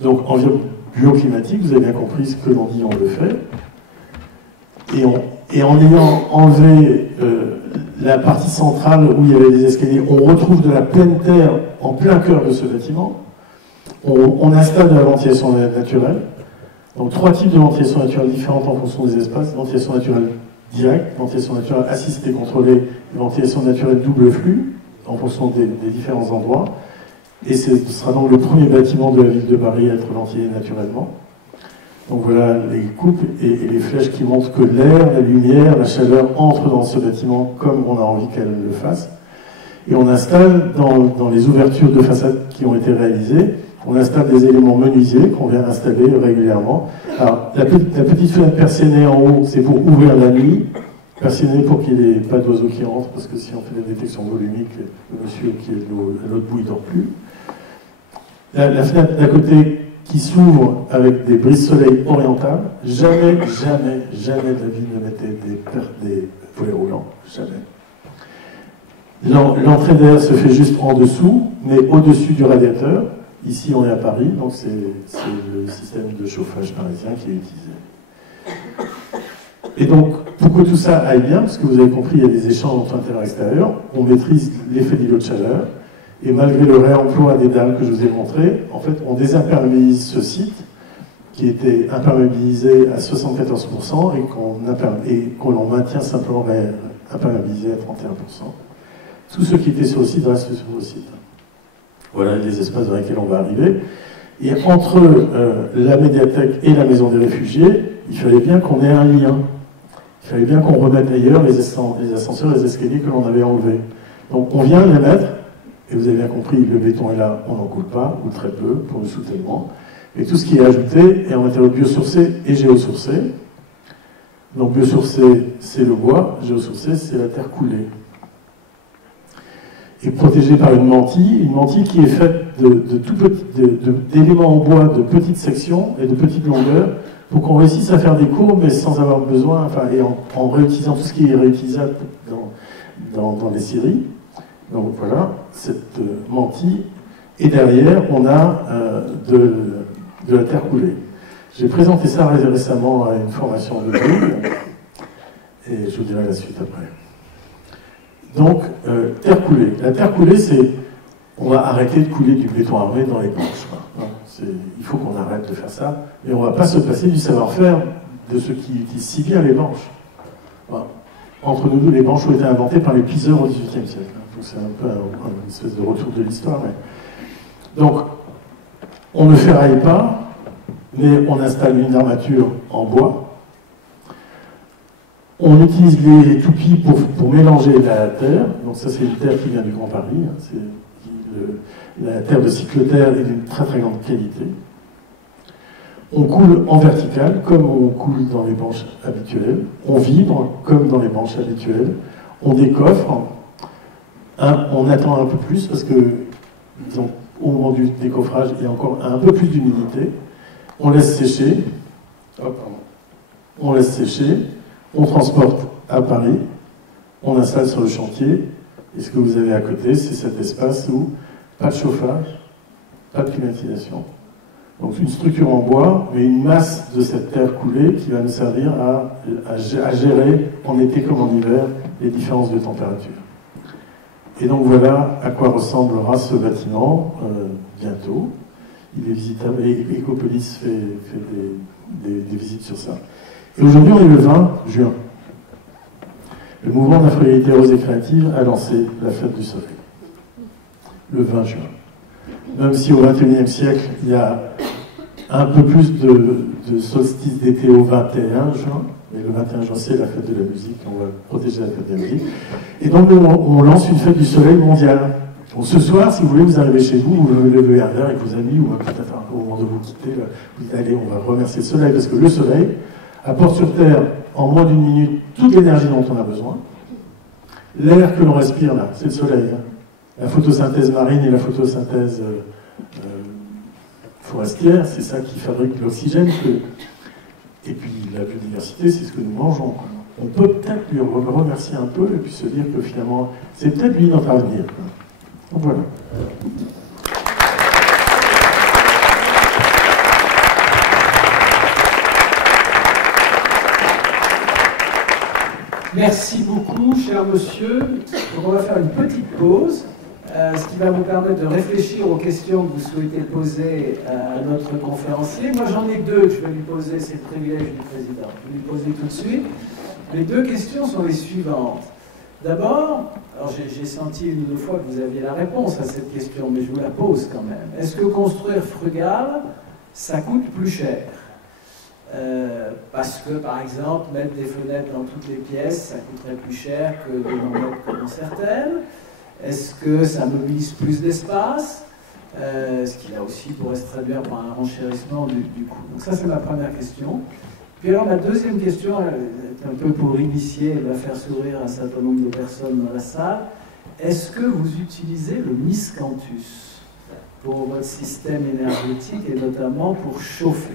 Donc, en bioclimatique, vous avez bien compris ce que l'on dit, on le fait. Et en ayant enlevé la partie centrale où il y avait des escaliers, on retrouve de la pleine terre en plein cœur de ce bâtiment. On installe de la ventilation naturelle. Donc, 3 types de ventilation naturelle différentes en fonction des espaces. Ventilation naturelle directe, ventilation naturelle assistée, contrôlée, ventilation naturelle double flux, en fonction des différents endroits. Et ce sera donc le premier bâtiment de la ville de Paris à être ventilé naturellement. Donc voilà les coupes et les flèches qui montrent que l'air, la lumière, la chaleur entrent dans ce bâtiment comme on a envie qu'elle le fasse. Et on installe dans les ouvertures de façade qui ont été réalisées, on installe des éléments menuisiers qu'on vient installer régulièrement. Alors, la petite fenêtre persiennée en haut, c'est pour ouvrir la nuit, persiennée pour qu'il n'y ait pas d'oiseaux qui rentrent, parce que si on fait des détections volumiques, le monsieur qui est à l'autre bout, il ne dort plus. La fenêtre d'à côté qui s'ouvre avec des brises-soleil orientales, jamais de la vie ne mettait des volets roulants, jamais. L'entrée d'air se fait juste en dessous, mais au-dessus du radiateur. Ici, on est à Paris, donc c'est le système de chauffage parisien qui est utilisé. Et donc, pour que tout ça aille bien, parce que vous avez compris, il y a des échanges entre intérieur et extérieur, on maîtrise l'effet d'îlot de chaleur, et malgré le réemploi des dalles que je vous ai montré, en fait, on désimperméabilise ce site, qui était imperméabilisé à 74%, et qu'on maintient simplement imperméabilisé à 31%. Tout ce qui était sur le site reste sur le site. Voilà les espaces dans lesquels on va arriver. Et entre la médiathèque et la maison des réfugiés, il fallait bien qu'on ait un lien. Il fallait bien qu'on remette ailleurs les ascenseurs et les escaliers que l'on avait enlevés. Donc on vient les mettre, et vous avez bien compris, le béton est là, on n'en coule pas, ou très peu, pour le soutènement. Et tout ce qui est ajouté est en matériaux biosourcés et géosourcés. Donc biosourcé, c'est le bois, géosourcé, c'est la terre coulée. Et protégée par une mantille qui est faite d'éléments en bois de petites sections et de petites longueurs, pour qu'on réussisse à faire des courbes, mais sans avoir besoin, et en réutilisant tout ce qui est réutilisable dans les scieries. Donc voilà, cette mantille. Et derrière, on a de la terre coulée. J'ai présenté ça récemment à une formation de Bouygues, et je vous dirai la suite après. Donc, terre coulée. La terre coulée, c'est... On va arrêter de couler du béton armé dans les banches. Il faut qu'on arrête de faire ça. Mais on ne va pas se passer du savoir-faire de ceux qui utilisent si bien les banches. Voilà. Entre nous, les banches ont été inventées par les piseurs au XVIIIe siècle. Il c'est un peu une espèce de retour de l'histoire. Mais... Donc, on ne ferraille pas, mais on installe une armature en bois. On utilise les toupies pour mélanger la terre. Donc ça, c'est une terre qui vient du Grand Paris. Hein. La terre de cycloterre est d'une très très grande qualité. On coule en vertical, comme on coule dans les banches habituelles. On vibre, comme dans les banches habituelles. On décoffre. On attend un peu plus, parce que, disons, au moment du décoffrage, il y a encore un peu plus d'humidité. On laisse sécher. On laisse sécher. On transporte à Paris, on installe sur le chantier, et ce que vous avez à côté, c'est cet espace où pas de chauffage, pas de climatisation. Donc une structure en bois, mais une masse de cette terre coulée qui va nous servir à gérer en été comme en hiver les différences de température. Et donc voilà à quoi ressemblera ce bâtiment bientôt. Il est visitable, et Ecopolis fait des visites sur ça. Et aujourd'hui, on est le 20 juin. Le mouvement d'Afro-Égalité Rose et Créative a lancé la fête du soleil. Le 20 juin. Même si au XXIe siècle, il y a un peu plus de solstice d'été au 21 juin, mais le 21 juin, c'est la fête de la musique, on va protéger la fête de la musique. Et donc, on lance une fête du soleil mondiale. Donc, ce soir, si vous voulez, vous arrivez chez vous, vous levez un verre avec vos amis, ou peut-être au moment de vous quitter, vous dites, allez, on va remercier le soleil, parce que le soleil apporte sur Terre, en moins d'une minute, toute l'énergie dont on a besoin. L'air que l'on respire, là, c'est le soleil. Hein. La photosynthèse marine et la photosynthèse forestière, c'est ça qui fabrique l'oxygène. Et puis la biodiversité, c'est ce que nous mangeons. Quoi. On peut peut-être lui remercier un peu et puis se dire que finalement, c'est peut-être lui notre avenir. Donc voilà. Merci beaucoup, cher monsieur. Donc on va faire une petite pause, ce qui va vous permettre de réfléchir aux questions que vous souhaitez poser à notre conférencier. Moi, j'en ai deux que je vais lui poser, c'est le privilège du président. Je vais lui poser tout de suite. Les deux questions sont les suivantes. D'abord, alors j'ai senti une ou deux fois que vous aviez la réponse à cette question, mais je vous la pose quand même. Est-ce que construire frugal, ça coûte plus cher ? Parce que, par exemple, mettre des fenêtres dans toutes les pièces, ça coûterait plus cher que de n'en mettre que dans certaines. Est-ce que ça mobilise plus d'espace, ce qui là aussi pourrait se traduire par un renchérissement du coût. Donc ça, c'est ma première question. Puis alors, ma deuxième question, est un peu pour initier, elle va faire sourire un certain nombre de personnes dans la salle. Est-ce que vous utilisez le miscanthus pour votre système énergétique et notamment pour chauffer ?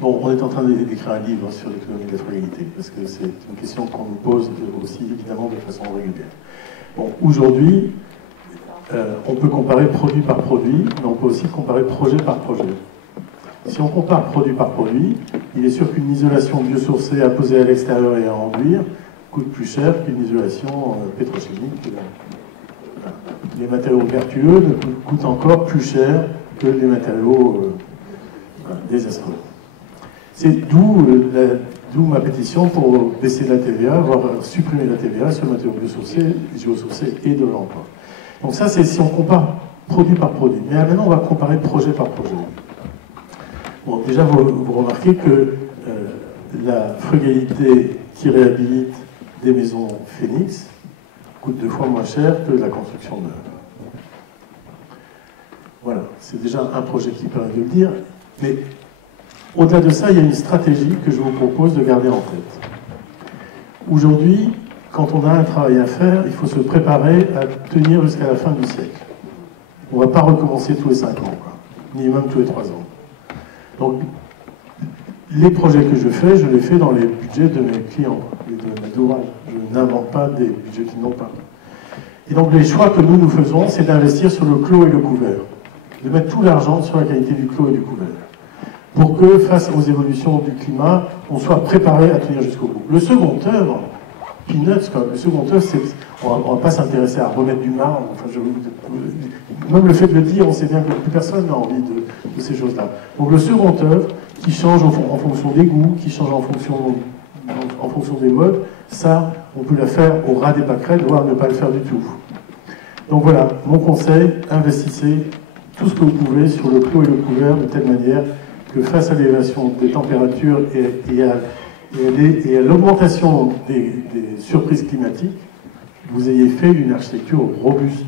Bon, on est en train d'écrire un livre sur l'économie de la frugalité, parce que c'est une question qu'on nous pose aussi évidemment de façon régulière. Bon, aujourd'hui, on peut comparer produit par produit, mais on peut aussi comparer projet par projet. Si on compare produit par produit, il est sûr qu'une isolation biosourcée à poser à l'extérieur et à enduire coûte plus cher qu'une isolation pétrochimique. Les matériaux vertueux coûtent encore plus cher que les matériaux désastreux. C'est d'où ma pétition pour baisser la TVA, voire supprimer la TVA sur le matériau biosourcé, géosourcé et de l'emploi. Donc ça, c'est si on compare produit par produit. Mais maintenant, on va comparer projet par projet. Bon, déjà, vous remarquez que la frugalité qui réhabilite des maisons Phoenix coûte 2 fois moins cher que la construction neuve. Voilà, c'est déjà un projet qui permet de le dire. Mais au-delà de ça, il y a une stratégie que je vous propose de garder en tête. Aujourd'hui, quand on a un travail à faire, il faut se préparer à tenir jusqu'à la fin du siècle. On ne va pas recommencer tous les 5 ans, quoi, ni même tous les 3 ans. Donc, les projets que je fais, je les fais dans les budgets de mes clients, de mes ouvrages. Je n'invente pas des budgets qu'ils n'ont pas. Et donc, les choix que nous faisons, c'est d'investir sur le clos et le couvert. De mettre tout l'argent sur la qualité du clos et du couvert. Pour que, face aux évolutions du climat, on soit préparé à tenir jusqu'au bout. Le second œuvre, peanuts, quoi. Le second œuvre, c'est... On ne va pas s'intéresser à remettre du marbre. Enfin, même le fait de le dire, on sait bien que plus personne n'a envie de ces choses-là. Donc le second œuvre, qui change en fonction des goûts, qui change en fonction des modes, ça, on peut la faire au ras des pâquerettes, voire ne pas le faire du tout. Donc voilà, mon conseil, investissez tout ce que vous pouvez sur le clos et le couvert de telle manière que face à l'élévation des températures et à l'augmentation des surprises climatiques, vous ayez fait une architecture robuste.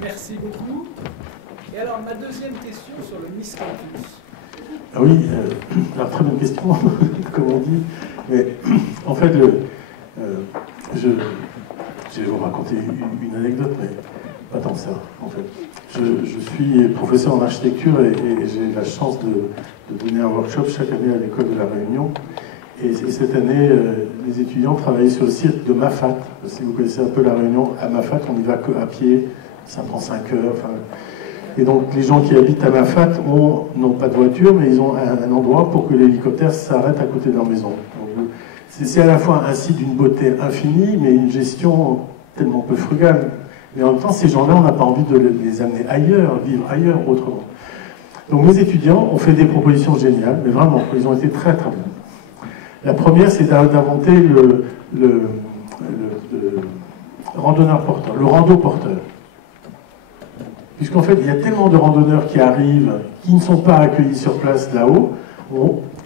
Merci beaucoup. Et alors, ma deuxième question sur le miscanthus. Ah oui, alors très bonne question, comme on dit. Mais en fait, je vais vous raconter une anecdote, mais pas tant que ça, en fait. Je suis professeur en architecture et j'ai la chance de donner un workshop chaque année à l'école de La Réunion. Et cette année, les étudiants travaillaient sur le site de Mafat. Si vous connaissez un peu La Réunion, à Mafat, on y va qu'à pied, ça prend 5 heures. Enfin, et donc, les gens qui habitent à Mafat n'ont pas de voiture, mais ils ont un endroit pour que l'hélicoptère s'arrête à côté de leur maison. C'est à la fois un site d'une beauté infinie, mais une gestion tellement peu frugale. Mais en même temps, ces gens-là, on n'a pas envie de les amener ailleurs, vivre ailleurs autrement. Donc, mes étudiants ont fait des propositions géniales, mais vraiment, ils ont été très, très bons. La première, c'est d'inventer le randonneur porteur, le rando porteur. Puisqu'en fait, il y a tellement de randonneurs qui arrivent, qui ne sont pas accueillis sur place là-haut,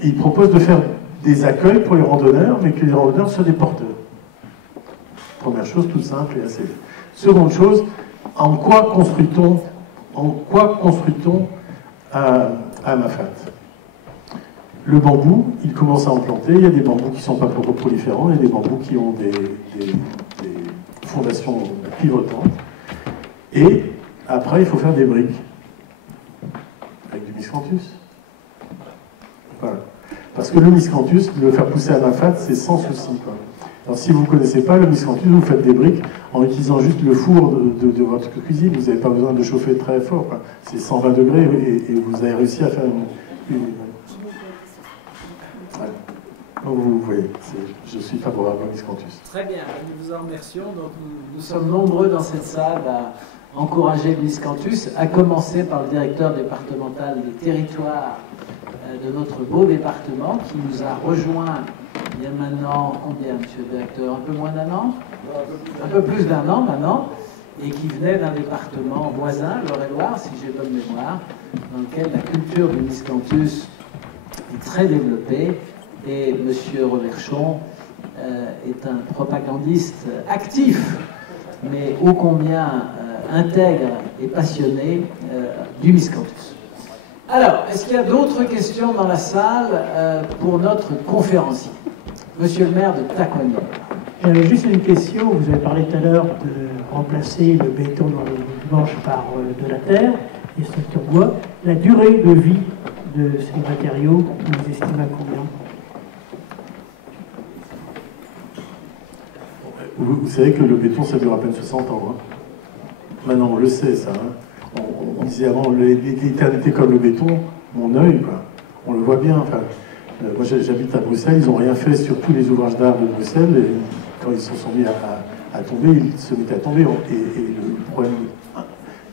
ils proposent de faire des accueils pour les randonneurs, mais que les randonneurs soient des porteurs. Première chose, toute simple et assez. Seconde chose, en quoi construit-on à Mafat? Le bambou, il commence à en planter. Il y a des bambous qui ne sont pas proliférants, il y a des bambous qui ont des fondations pivotantes. Et après, il faut faire des briques avec du miscanthus. Voilà. Parce que le miscanthus, le faire pousser à Mafat, c'est sans souci, quoi. Alors, si vous ne connaissez pas le miscanthus, vous faites des briques en utilisant juste le four de votre cuisine. Vous n'avez pas besoin de chauffer très fort. C'est 120 degrés et vous avez réussi à faire une... Donc vous voyez, je suis favorable au miscanthus. Très bien, nous vous en remercions. Donc nous sommes nombreux dans cette salle à encourager le miscanthus, à commencer par le directeur départemental des territoires de notre beau département qui nous a rejoints il y a maintenant, combien, monsieur le directeur? Un peu moins d'un an? Un peu plus d'un an maintenant, et qui venait d'un département voisin, l'Eure-et-Loire, si j'ai bonne mémoire, dans lequel la culture du miscanthus est très développée. Et M. Reverchon est un propagandiste actif, mais ô combien intègre et passionné du miscanthus. Alors, est-ce qu'il y a d'autres questions dans la salle pour notre conférencier? Monsieur le maire de Tacoignelles. J'avais juste une question. Vous avez parlé tout à l'heure de remplacer le béton dans les manches par de la terre, des structures bois. La durée de vie de ces matériaux, vous les estimez à combien? Vous savez que le béton, ça dure à peine 60 ans. Hein. Maintenant, on le sait, ça. Hein. On disait avant, l'éternité comme le béton, mon œil, quoi. On le voit bien. Enfin, moi, j'habite à Bruxelles, ils n'ont rien fait sur tous les ouvrages d'art de Bruxelles. Et quand ils se sont mis à tomber, ils se mettaient à tomber. Et le problème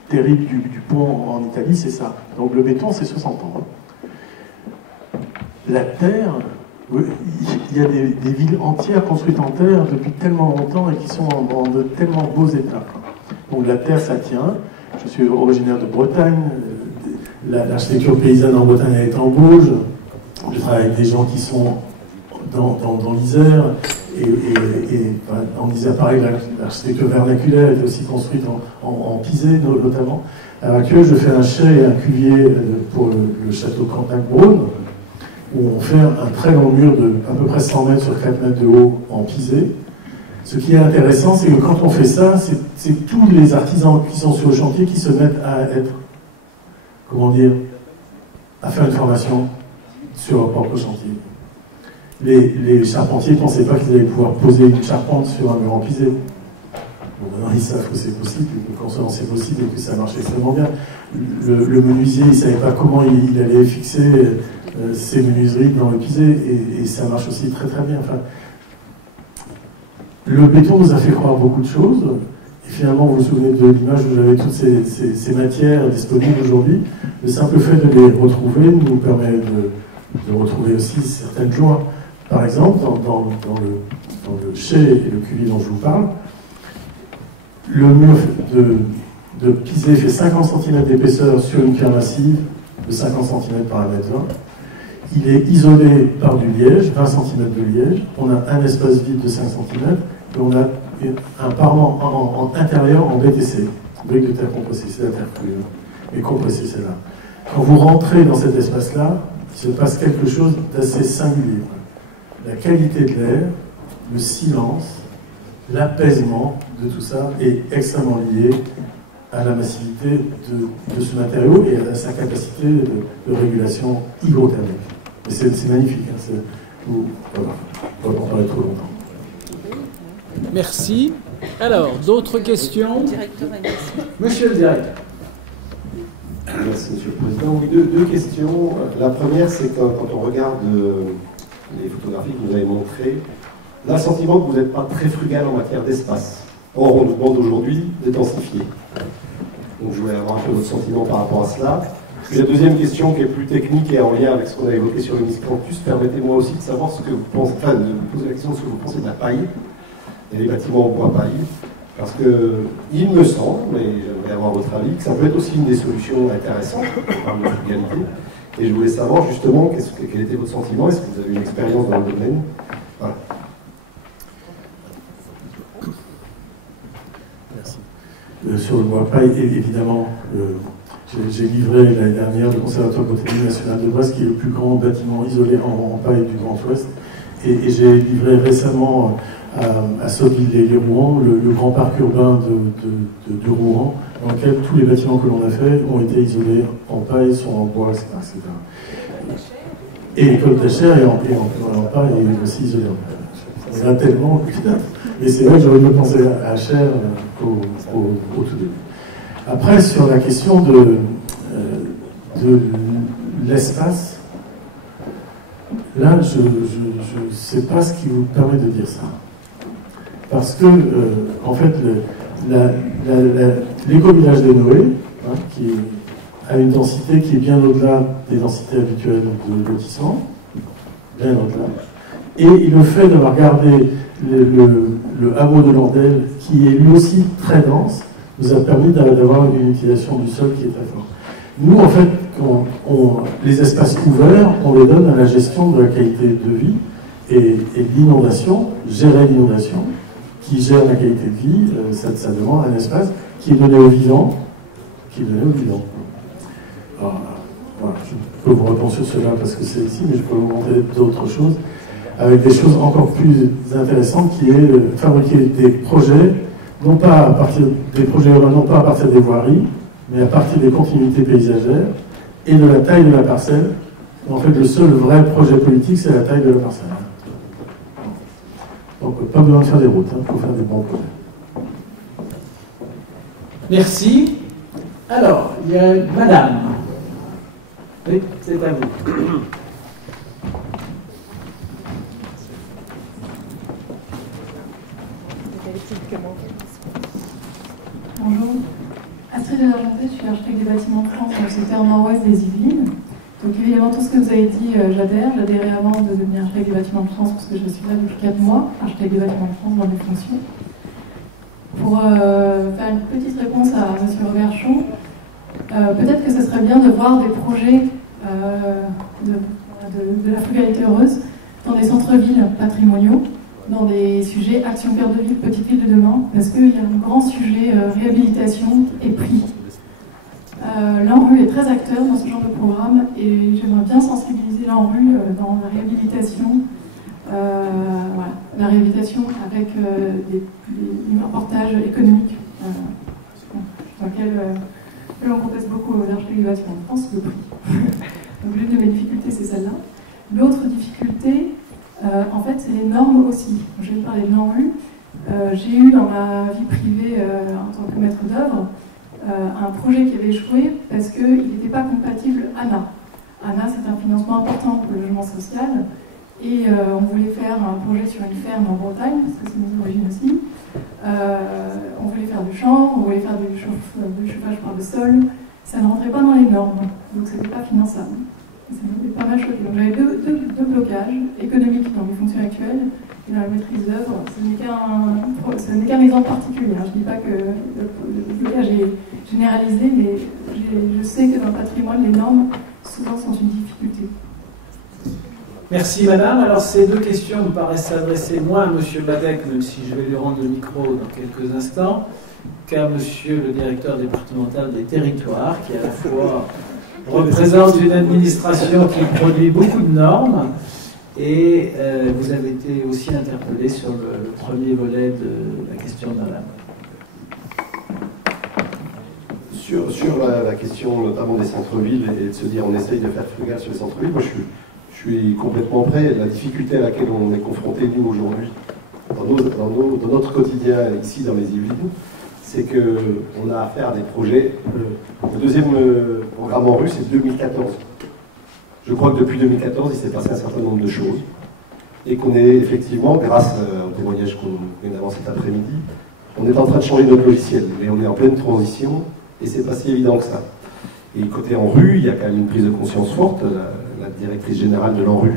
terrible du pont en Italie, c'est ça. Donc le béton, c'est 60 ans. Hein. La terre... Il y a des villes entières construites en terre depuis tellement longtemps et qui sont dans de tellement beaux états. Donc la terre, ça tient. Je suis originaire de Bretagne. L'architecture paysanne en Bretagne est en Bauge. Je travaille avec des gens qui sont dans l'Isère. Et en Isère, pareil, l'architecture vernaculaire est aussi construite en Pisé, notamment. À l'heure actuelle, je fais un chai et un cuvier pour le château Cantac-Braun, où on fait un très long mur de à peu près 100 mètres sur 4 mètres de haut en pisé. Ce qui est intéressant, c'est que quand on fait ça, c'est tous les artisans qui sont sur le chantier qui se mettent à être, comment dire, à faire une formation sur leur propre chantier. Les charpentiers ne pensaient pas qu'ils allaient pouvoir poser une charpente sur un mur en pisé. Bon, maintenant, ils savent que c'est possible, que quand c'est possible et que ça marche extrêmement bien. Le menuisier, il ne savait pas comment il allait fixer ces menuiseries dans le pisé, et ça marche aussi très très bien. Enfin, le béton nous a fait croire beaucoup de choses, et finalement, vous vous souvenez de l'image où j'avais toutes ces matières disponibles aujourd'hui. Le simple fait de les retrouver nous permet de retrouver aussi certaines joies. Par exemple, dans le chai et le cuvier dont je vous parle, le mur de Pizé fait 50 cm d'épaisseur sur une pierre massive de 50 cm par 1,20 m. Il est isolé par du liège, 20 cm de liège. On a un espace vide de 5 cm et on a un parement en intérieur en BTC, brique de terre compressée, c'est la terre crue, mais compressée celle-là. Quand vous rentrez dans cet espace-là, il se passe quelque chose d'assez singulier. La qualité de l'air, le silence, l'apaisement de tout ça est extrêmement lié à la massivité de ce matériau et à sa capacité de régulation hygrothermique. Et c'est magnifique. Hein, voilà. On va pas en parler trop longtemps. Merci. Alors, d'autres questions? Monsieur le directeur. Merci, Monsieur le Président. Oui, deux questions. La première, c'est que quand on regarde les photographies que vous avez montrées, on a le sentiment que vous n'êtes pas très frugal en matière d'espace. Or, on nous demande aujourd'hui de densifier. Donc, je voulais avoir un peu votre sentiment par rapport à cela. Puis la deuxième question, qui est plus technique et en lien avec ce qu'on a évoqué sur le Miss Campus, permettez-moi aussi de savoir ce que vous pensez, enfin, de vous poser la question de ce que vous pensez de la paille et des bâtiments en bois paille. Parce que, il me semble, mais j'aimerais avoir votre avis, que ça peut être aussi une des solutions intéressantes en termes de frugalité. Et je voulais savoir justement quel était votre sentiment, est-ce que vous avez une expérience dans le domaine? Voilà. Merci. Sur le bois paille, évidemment, j'ai livré l'année dernière le Conservatoire botanique national de Brest, qui est le plus grand bâtiment isolé en paille du Grand Ouest. Et j'ai livré récemment à Sotteville-les-Rouen le grand parc urbain de Rouen, dans lequel tous les bâtiments que l'on a faits ont été isolés en paille, sont en bois, etc. Et l'école d'Achères est en paille et aussi isolée en paille. Il y en a tellement, et c'est vrai que j'aurais mieux pensé à Achères au tout début. Après, sur la question de l'espace, là, je ne sais pas ce qui vous permet de dire ça. Parce que, en fait, l'éco-village des Noé, hein, qui a une densité qui est bien au-delà des densités habituelles de lotissement, bien au-delà, et le fait d'avoir gardé le hameau de Landelle, qui est lui aussi très dense, nous a permis d'avoir une utilisation du sol qui est très forte. Nous, en fait, les espaces ouverts, on les donne à la gestion de la qualité de vie et de l'inondation, gérer l'inondation, qui gère la qualité de vie, ça demande un espace qui est donné aux vivants, Alors, voilà, je peux vous répondre sur cela parce que c'est ici, mais je peux vous montrer d'autres choses, avec des choses encore plus intéressantes, qui est fabriquer des projets, non pas à partir des projets urbains, non pas à partir des voiries, mais à partir des continuités paysagères et de la taille de la parcelle. En fait, le seul vrai projet politique, c'est la taille de la parcelle. Donc, pas besoin de faire des routes, il faut faire des bons projets. Merci. Alors, il y a Madame. Oui, c'est à vous. Bonjour. Astrid Argenté, je suis architecte des bâtiments de France dans le secteur nord-ouest des Yvelines. Donc évidemment, tout ce que vous avez dit, j'adhère. J'adhérais avant de devenir architecte des bâtiments de France parce que je suis là depuis 4 mois, architecte des bâtiments de France dans mes fonctions. Pour faire une petite réponse à M. Roberchon, peut-être que ce serait bien de voir des projets de la frugalité heureuse dans des centres-villes patrimoniaux, dans des sujets action cœur de ville, petite ville de demain, parce qu'il y a un grand sujet réhabilitation et prix. L'ANRU est très acteur dans ce genre de programme et j'aimerais bien sensibiliser l'ANRU dans la réhabilitation, voilà, la réhabilitation avec un reportage économique dans lequel on conteste beaucoup l'architecture du bâtiment de France, le prix. Donc l'une de mes difficultés, c'est celle-là. L'autre difficulté, en fait, c'est les normes aussi. Je vais parler de l'ANRU. J'ai eu dans ma vie privée, en tant que maître d'œuvre, un projet qui avait échoué parce qu'il n'était pas compatible ANA. ANA, c'est un financement important pour le logement social. Et on voulait faire un projet sur une ferme en Bretagne, parce que c'est mes origines aussi. On voulait faire du champ, on voulait faire du chauffage par le sol. Ça ne rentrait pas dans les normes, donc ce n'était pas finançable. Ça m'avait pas mal choqué. Donc j'avais deux blocages économiques dans mes fonctions actuelles et dans la maîtrise d'œuvre. Ce n'est qu'un exemple particulier. Je ne dis pas que le blocage est généralisé, mais je sais que dans le patrimoine, les normes souvent sont une difficulté. Merci Madame. Alors ces deux questions me paraissent s'adresser moins à Monsieur Badec, même si je vais lui rendre le micro dans quelques instants, qu'à Monsieur le directeur départemental des territoires, qui à la fois représente une administration qui produit beaucoup de normes, et vous avez été aussi interpellé sur le premier volet de la question de Madame. Sur la question notamment des centres-villes et de se dire on essaye de faire frugal sur les centres-villes, moi je suis complètement prêt. La difficulté à laquelle on est confronté nous aujourd'hui dans notre quotidien ici dans les Yvelines, c'est qu'on a affaire à des projets. Le deuxième programme en rue, c'est 2014. Je crois que depuis 2014, il s'est passé un certain nombre de choses et qu'on est effectivement, grâce au témoignage qu'on vient d'avoir cet après-midi, on est en train de changer notre logiciel, mais on est en pleine transition et c'est pas si évident que ça. Et côté en rue, il y a quand même une prise de conscience forte. La directrice générale de l'ANRU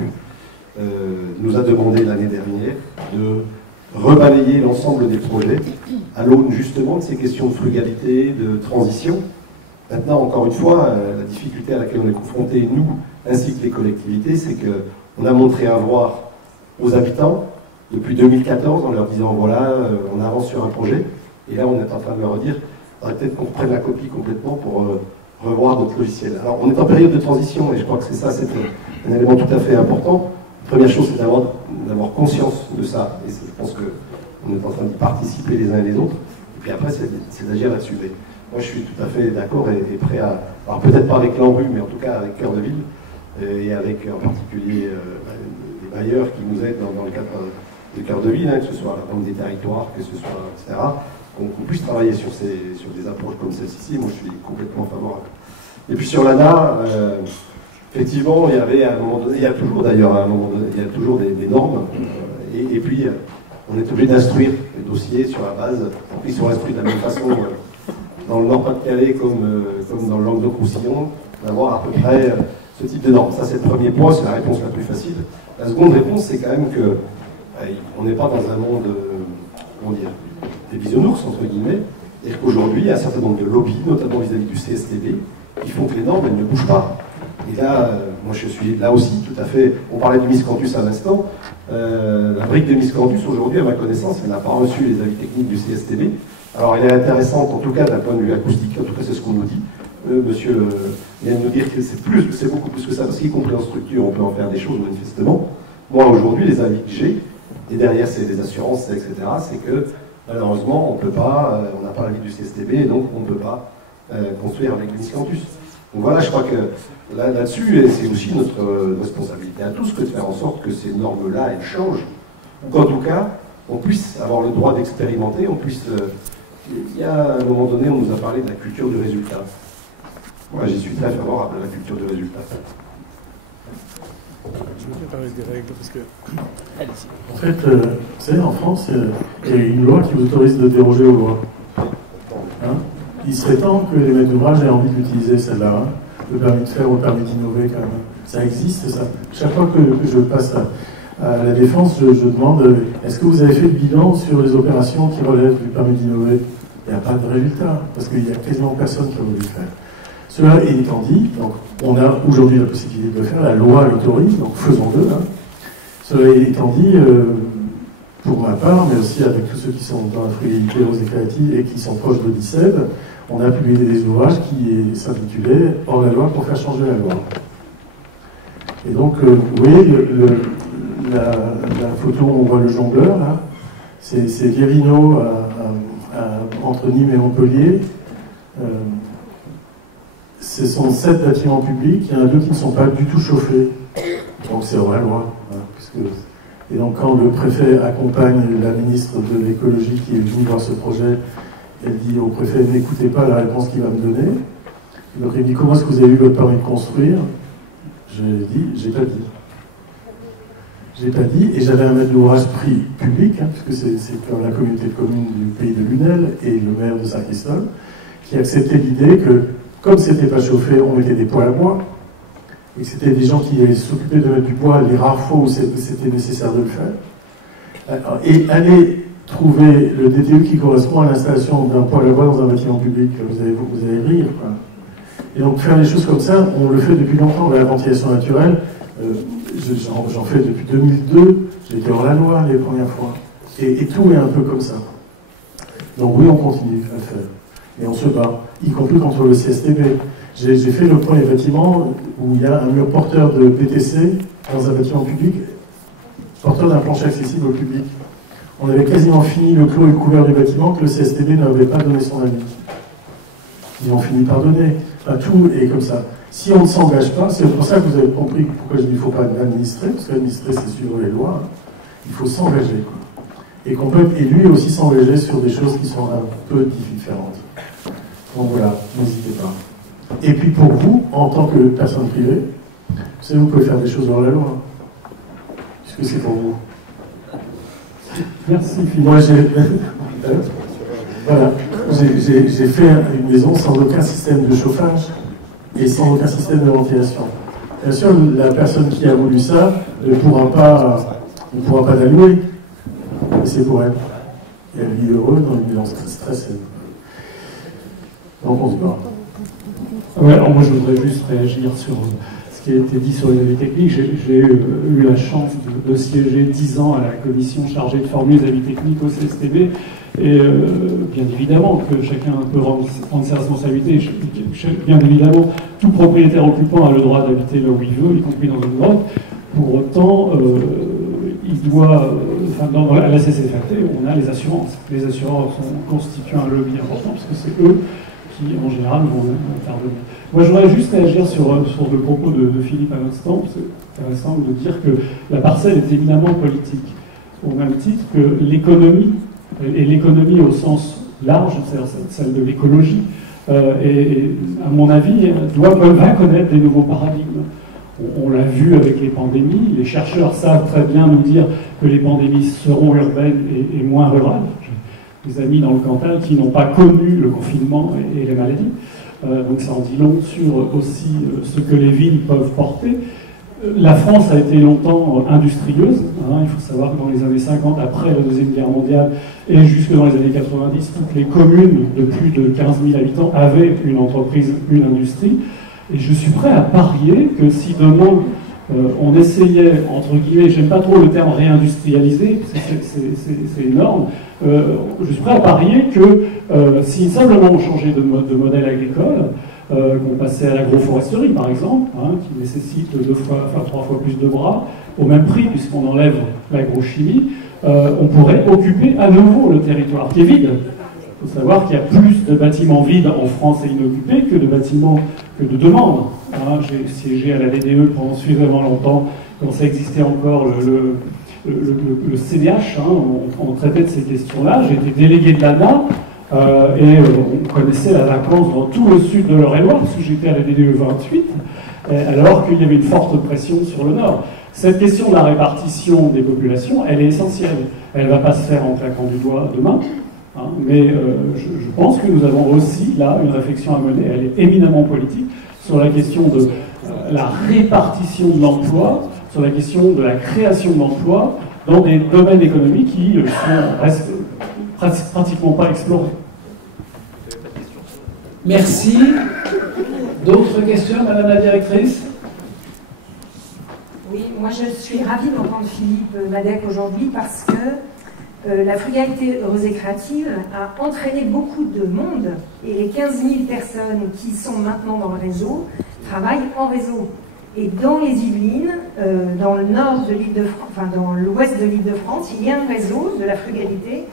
nous a demandé l'année dernière de rebalayer l'ensemble des projets à l'aune justement de ces questions de frugalité, de transition. Maintenant, encore une fois, la difficulté à laquelle on est confronté, nous, ainsi que les collectivités, c'est qu'on a montré un voir aux habitants depuis 2014 en leur disant voilà, on avance sur un projet, et là on est en train de leur dire il faudrait peut-être qu'on prenne la copie complètement pour revoir notre logiciel. Alors on est en période de transition, et je crois que c'est un élément tout à fait important. La première chose, c'est d'avoir conscience de ça, et je pense qu'on est en train d'y participer les uns et les autres, et puis après c'est d'agir là-dessus. Moi je suis tout à fait d'accord et prêt à, alors peut-être pas avec l'ANRU, mais en tout cas avec Cœur de Ville, et avec en particulier les bailleurs qui nous aident dans le cadre de Cœur de Ville, que ce soit la Banque des territoires, que ce soit, etc., qu'on puisse travailler sur des approches comme celle-ci. Moi je suis complètement favorable. Et puis sur l'ANA, effectivement, il y avait à un moment donné, il y a toujours d'ailleurs à un moment donné, il y a toujours des normes, et puis on est obligé d'instruire les dossiers sur la base, ils sont instruits de la même façon dans le Nord-Pas-de-Calais comme dans le Languedoc-Roussillon, d'avoir à peu près ce type de normes. Ça c'est le premier point, c'est la réponse la plus facile. La seconde réponse, c'est quand même que on n'est pas dans un monde, comment dire, des bisounours, entre guillemets, et qu'aujourd'hui, il y a un certain nombre de lobbies, notamment vis-à-vis du CSTB, qui font que les normes, elles ne bougent pas. Et là, moi je suis là aussi tout à fait, on parlait du miscanthus à l'instant, la brique de miscanthus, aujourd'hui, à ma connaissance, elle n'a pas reçu les avis techniques du CSTB. Alors elle est intéressante, en tout cas d'un point de vue acoustique, en tout cas c'est ce qu'on nous dit. Monsieur vient de nous dire que c'est beaucoup plus que ça, parce qu'y compris en structure, on peut en faire des choses manifestement. Moi aujourd'hui, les avis que j'ai, et derrière c'est des assurances, etc., c'est que malheureusement on peut pas, on n'a pas l'avis du CSTB, et donc on ne peut pas construire avec le miscanthus. Donc voilà, je crois que là-dessus, c'est aussi notre responsabilité à tous que de faire en sorte que ces normes-là, elles changent. Ou qu'en tout cas, on puisse avoir le droit d'expérimenter, on puisse... il y a un moment donné, on nous a parlé de la culture du résultat. Moi, j'y suis très favorable à la culture du résultat. Je veux bien parler des règles, parce que... En fait, vous savez, en France, il y a une loi qui vous autorise de déroger aux lois. Hein? Il serait temps que les maîtres d'ouvrage aient envie d'utiliser celle-là, hein, le permis de faire ou le permis d'innover quand même. Ça existe, ça. Chaque fois que je passe à la défense, je demande est-ce que vous avez fait le bilan sur les opérations qui relèvent du permis d'innover? Il n'y a pas de résultat, parce qu'il n'y a quasiment personne qui a voulu le faire. Cela étant dit, donc, on a aujourd'hui la possibilité de le faire, la loi l'autorise, donc faisons-le. Hein. Cela étant dit, pour ma part, mais aussi avec tous ceux qui sont dans la frugalité rose et créative et qui sont proches de l'ICEB, on a publié des ouvrages qui s'intitulaient « Hors la loi pour faire changer la loi ». Et donc, vous voyez, la photo où on voit le jongleur, là, c'est Vierino entre Nîmes et Montpellier. Ce sont 7 bâtiments publics, il y en a 2 qui ne sont pas du tout chauffés. Donc c'est hors la loi. Hein, et donc quand le préfet accompagne la ministre de l'écologie qui est venue voir ce projet, elle dit au préfet, n'écoutez pas la réponse qu'il va me donner. Et donc il me dit, comment est-ce que vous avez eu votre permis de construire? Je lui ai dit, j'ai pas dit. J'ai pas dit, et j'avais un maître d'ouvrage pris public, hein, puisque c'est comme la communauté de communes du pays de Lunel et le maire de Saint-Christophe, qui acceptait l'idée que, comme c'était pas chauffé, on mettait des poêles à bois, et que c'était des gens qui s'occupaient de mettre du bois les rares fois où c'était nécessaire de le faire. Et aller trouver le DTE qui correspond à l'installation d'un poêle à bois dans un bâtiment public, vous allez rire, quoi. Et donc faire les choses comme ça, on le fait depuis longtemps. La ventilation naturelle, j'en fais depuis 2002, j'ai été hors la loi les premières fois. Et tout est un peu comme ça. Donc oui, on continue à le faire. Et on se bat, y compris contre le CSTB. J'ai fait le premier bâtiment où il y a un mur porteur de PTC dans un bâtiment public, porteur d'un plancher accessible au public. On avait quasiment fini le clos et le couvert du bâtiment que le CSTB n'avait pas donné son avis. Ils ont fini par donner. Enfin, tout est comme ça. Si on ne s'engage pas, c'est pour ça que vous avez compris pourquoi je dis qu'il ne faut pas administrer, parce qu'administrer c'est suivre les lois. Hein. Il faut s'engager, quoi. Et lui aussi s'engager sur des choses qui sont un peu différentes. Donc voilà, n'hésitez pas. Et puis pour vous, en tant que personne privée, vous savez, vous pouvez faire des choses hors la loi. Puisque c'est pour vous. Merci Philippe. Moi j'ai fait une maison sans aucun système de chauffage et sans aucun système de ventilation. Bien sûr, la personne qui a voulu ça ne pourra pas la louer. Et c'est pour elle. Et elle vit heureuse dans une maison stressée. Donc on se bat. Ouais, alors moi je voudrais juste réagir sur ce qui a été dit sur les avis techniques. J'ai eu la chance de siéger 10 ans à la commission chargée de formuler les avis techniques au CSTB. Et bien évidemment que chacun peut prendre ses responsabilités. Bien évidemment, tout propriétaire occupant a le droit d'habiter là où il veut, y compris dans une grotte. Pour autant, il doit, dans la CCFAT, on a les assurances. Les assureurs constituent un lobby important parce que c'est eux qui, en général, vont intervenir. Moi, je voudrais juste réagir sur le propos de Philippe à l'instant. C'est intéressant de dire que la parcelle est éminemment politique, au même titre que l'économie, et l'économie au sens large, c'est-à-dire celle de l'écologie, et à mon avis, va connaître des nouveaux paradigmes. On l'a vu avec les pandémies, les chercheurs savent très bien nous dire que les pandémies seront urbaines et moins rurales. J'ai des amis dans le Cantal qui n'ont pas connu le confinement et les maladies. Donc ça en dit long sur aussi ce que les villes peuvent porter. La France a été longtemps industrieuse. Il faut savoir que dans les années 50, après la Deuxième Guerre mondiale, et jusque dans les années 90, toutes les communes de plus de 15 000 habitants avaient une entreprise, une industrie. Et je suis prêt à parier que si demain on essayait, entre guillemets, j'aime pas trop le terme réindustrialiser, c'est énorme, je suis prêt à parier que si simplement on changeait de modèle agricole, qu'on passait à l'agroforesterie par exemple, qui nécessite 3 fois plus de bras, au même prix puisqu'on enlève l'agrochimie, on pourrait occuper à nouveau le territoire qui est vide. Il faut savoir qu'il y a plus de bâtiments vides en France et inoccupés que de bâtiments, que de demandes. J'ai siégé à la VDE pendant suffisamment longtemps, quand ça existait encore le CDH, on traitait de ces questions-là. J'ai été délégué de l'ANA, et on connaissait la vacance dans tout le sud de l'Eure-et-Loire, parce que j'étais à la VDE 28, alors qu'il y avait une forte pression sur le nord. Cette question de la répartition des populations, elle est essentielle. Elle ne va pas se faire en claquant du doigt demain. Mais je pense que nous avons aussi là une réflexion à mener, elle est éminemment politique, sur la question de la répartition de l'emploi, sur la question de la création d'emplois dans des domaines économiques qui restent pratiquement pas explorés. Merci. D'autres questions, Madame la Directrice? Oui, moi je suis ravie d'entendre Philippe Madec aujourd'hui parce que la frugalité heureuse et créative a entraîné beaucoup de monde et les 15 000 personnes qui sont maintenant dans le réseau travaillent en réseau. Et dans les Yvelines, dans le nord de l'Île-de-France, enfin dans l'ouest de l'Île-de-France, il y a un réseau de la frugalité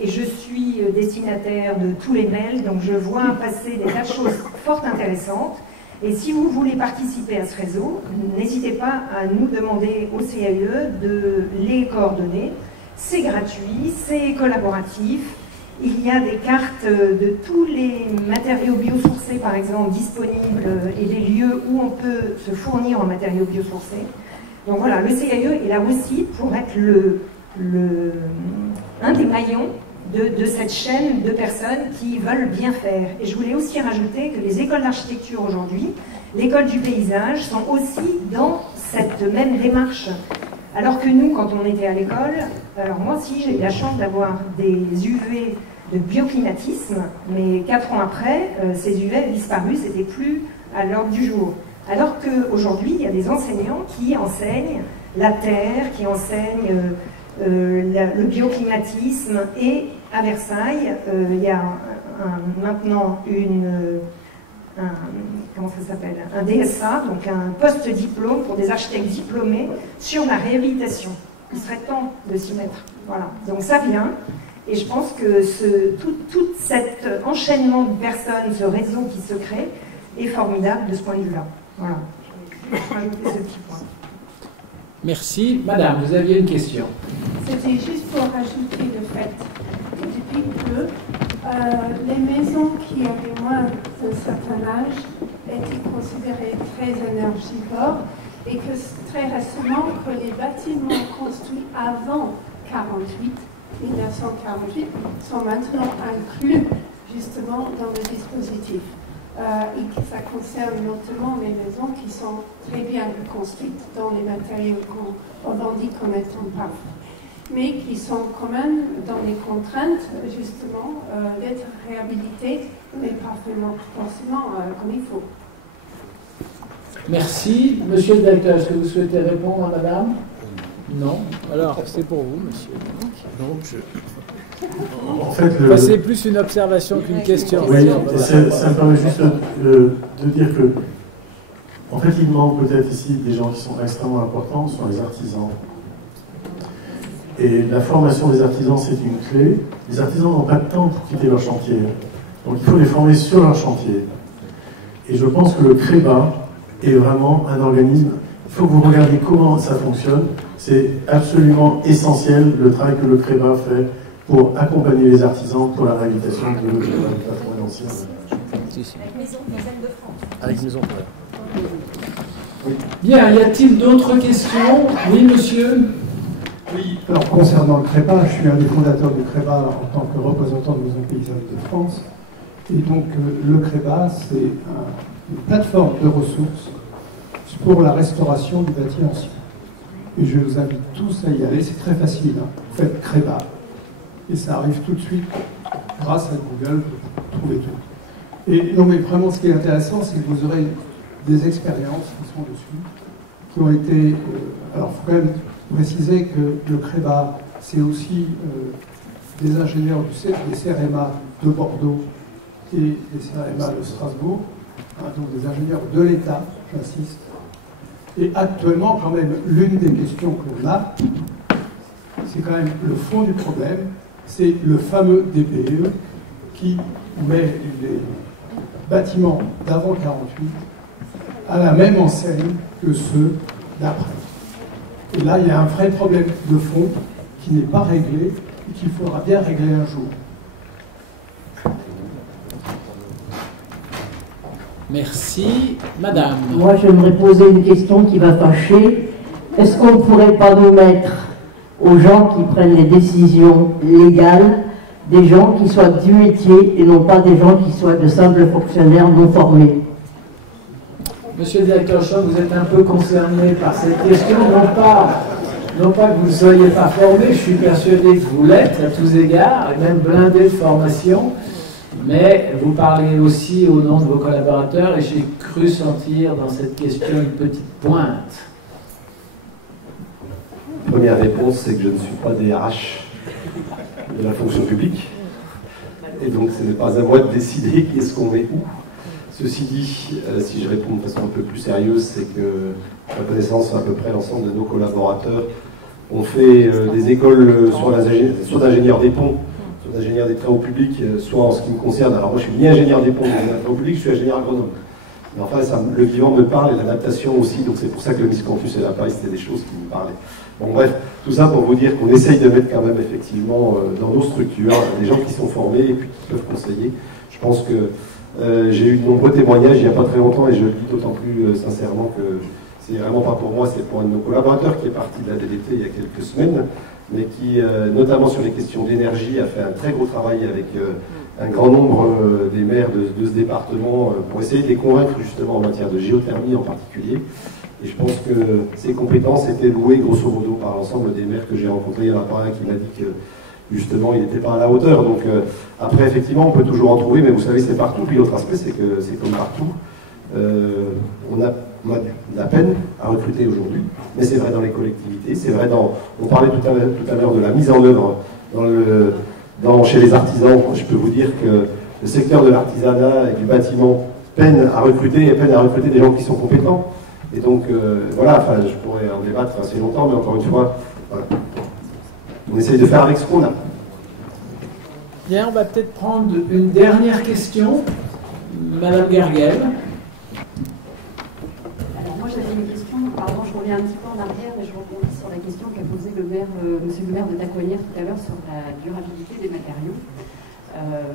et je suis destinataire de tous les mails, donc je vois passer des tas de choses fort intéressantes. Et si vous voulez participer à ce réseau, n'hésitez pas à nous demander au CAE de les coordonner. C'est gratuit, c'est collaboratif. Il y a des cartes de tous les matériaux biosourcés, par exemple, disponibles et des lieux où on peut se fournir en matériaux biosourcés. Donc voilà, le CAE est là aussi pour être un des maillons de cette chaîne de personnes qui veulent bien faire. Et je voulais aussi rajouter que les écoles d'architecture aujourd'hui l'école du paysage sont aussi dans cette même démarche. Alors que nous, quand on était à l'école, alors moi aussi j'ai eu la chance d'avoir des UV de bioclimatisme, mais 4 ans après, ces UV avaient disparu, c'était plus à l'ordre du jour. Alors qu'aujourd'hui, il y a des enseignants qui enseignent la terre, qui enseignent le bioclimatisme, et à Versailles, il y a maintenant comment ça s'appelle, un DSA, donc un post-diplôme pour des architectes diplômés sur la réhabilitation. Il serait temps de s'y mettre. Voilà. Donc ça vient, et je pense que tout cet enchaînement de personnes, ce réseau qui se crée, est formidable de ce point de vue-là. Voilà. Je vais rajouter ce petit point. Merci. Madame, vous aviez une question. C'était juste pour rajouter le fait que depuis peu, les maisons qui avaient moins d'un certain âge étaient considérées très énergivores, et que très récemment, que les bâtiments construits avant 1948 sont maintenant inclus justement dans le dispositif. Et que ça concerne notamment les maisons qui sont très bien construites dans les matériaux qu'on revendique comme étant parfaits, mais qui sont quand même dans les contraintes justement d'être réhabilitées, mais pas forcément comme il faut. Merci. Monsieur le directeur, est-ce que vous souhaitez répondre à madame? Non. Alors, c'est pour vous, monsieur. Donc, En fait, c'est plus une observation qu'une question. Oui, ça me permet juste de dire que, en fait, il manque peut-être ici des gens qui sont extrêmement importants, ce sont les artisans. Et la formation des artisans, c'est une clé. Les artisans n'ont pas de temps pour quitter leur chantier. Donc il faut les former sur leur chantier. Et je pense que le CREBA est vraiment un organisme. Il faut que vous regardiez comment ça fonctionne. C'est absolument essentiel le travail que le CREBA fait pour accompagner les artisans pour la réhabilitation de patrimoine ancien. Avec Maison de France. Avec Maison de France. Bien, y a-t-il d'autres questions? Oui, monsieur. Oui, alors concernant le CREBA, je suis un des fondateurs du CREBA en tant que représentant de Maison Paysanne de France. Et donc le CREBA, c'est une plateforme de ressources pour la restauration du bâti ancien. Et je vous invite tous à y aller, c'est très facile. Hein. Vous faites CREBA et ça arrive tout de suite grâce à Google, vous trouvez tout. Et non, mais vraiment, ce qui est intéressant, c'est que vous aurez des expériences qui sont dessus, qui ont été... alors, il faut quand même préciser que le CREBA, c'est aussi des ingénieurs des CEREMA de Bordeaux et des CEREMA de Strasbourg, hein, donc des ingénieurs de l'État, j'insiste. Et actuellement, quand même, l'une des questions qu'on a, c'est quand même le fond du problème, c'est le fameux DPE qui met les bâtiments d'avant 48 à la même enseigne que ceux d'après. Et là, il y a un vrai problème de fond qui n'est pas réglé et qu'il faudra bien régler un jour. Merci. Madame. Moi, j'aimerais poser une question qui va fâcher. Est-ce qu'on ne pourrait pas nous mettre aux gens qui prennent les décisions légales des gens qui soient du métier et non pas des gens qui soient de simples fonctionnaires non formés? Monsieur le directeur Schoch, vous êtes un peu concerné par cette question, non pas que vous ne soyez pas formé, je suis persuadé que vous l'êtes à tous égards, et même blindé de formation, mais vous parlez aussi au nom de vos collaborateurs, et j'ai cru sentir dans cette question une petite pointe. Première réponse, c'est que je ne suis pas DRH de la fonction publique, et donc ce n'est pas à moi de décider qu'est-ce qu'on met où. Ceci dit, si je réponds de façon un peu plus sérieuse, c'est que, à ma connaissance, à peu près l'ensemble de nos collaborateurs ont fait des écoles soit d'ingénieurs des ponts, soit d'ingénieurs des travaux publics, soit en ce qui me concerne. Alors moi, je suis ni ingénieur des ponts ni ingénieur des travaux publics, je suis ingénieur agronome. Mais enfin, le vivant me parle et l'adaptation aussi, donc c'est pour ça que le Miss Campus et la Paris, c'était des choses qui me parlaient. Bon bref, tout ça pour vous dire qu'on essaye de mettre quand même effectivement dans nos structures des gens qui sont formés et puis qui peuvent conseiller. Je pense que j'ai eu de nombreux témoignages il n'y a pas très longtemps et je le dis d'autant plus sincèrement que c'est vraiment pas pour moi, c'est pour un de nos collaborateurs qui est parti de la DDT il y a quelques semaines, mais qui, notamment sur les questions d'énergie, a fait un très gros travail avec un grand nombre des maires de ce département pour essayer de les convaincre justement en matière de géothermie en particulier. Et je pense que ces compétences étaient louées grosso modo par l'ensemble des maires que j'ai rencontrés. Il n'y en a pas un qui m'a dit que justement il n'était pas à la hauteur. Donc après effectivement on peut toujours en trouver, mais vous savez c'est partout. Puis l'autre aspect c'est que c'est comme partout. On a de la peine à recruter aujourd'hui, mais c'est vrai dans les collectivités, c'est vrai on parlait tout à l'heure de la mise en œuvre chez les artisans. Je peux vous dire que le secteur de l'artisanat et du bâtiment peine à recruter des gens qui sont compétents. Et donc, voilà, enfin, je pourrais en débattre assez longtemps, mais encore une fois, voilà. On essaye de faire avec ce qu'on a. Bien, on va peut-être prendre une dernière question. Madame Gergel. Alors, moi, j'avais une question, pardon, je reviens un petit peu en arrière, mais je rebondis sur la question qu'a posée monsieur le maire de Tacoignières tout à l'heure sur la durabilité des matériaux.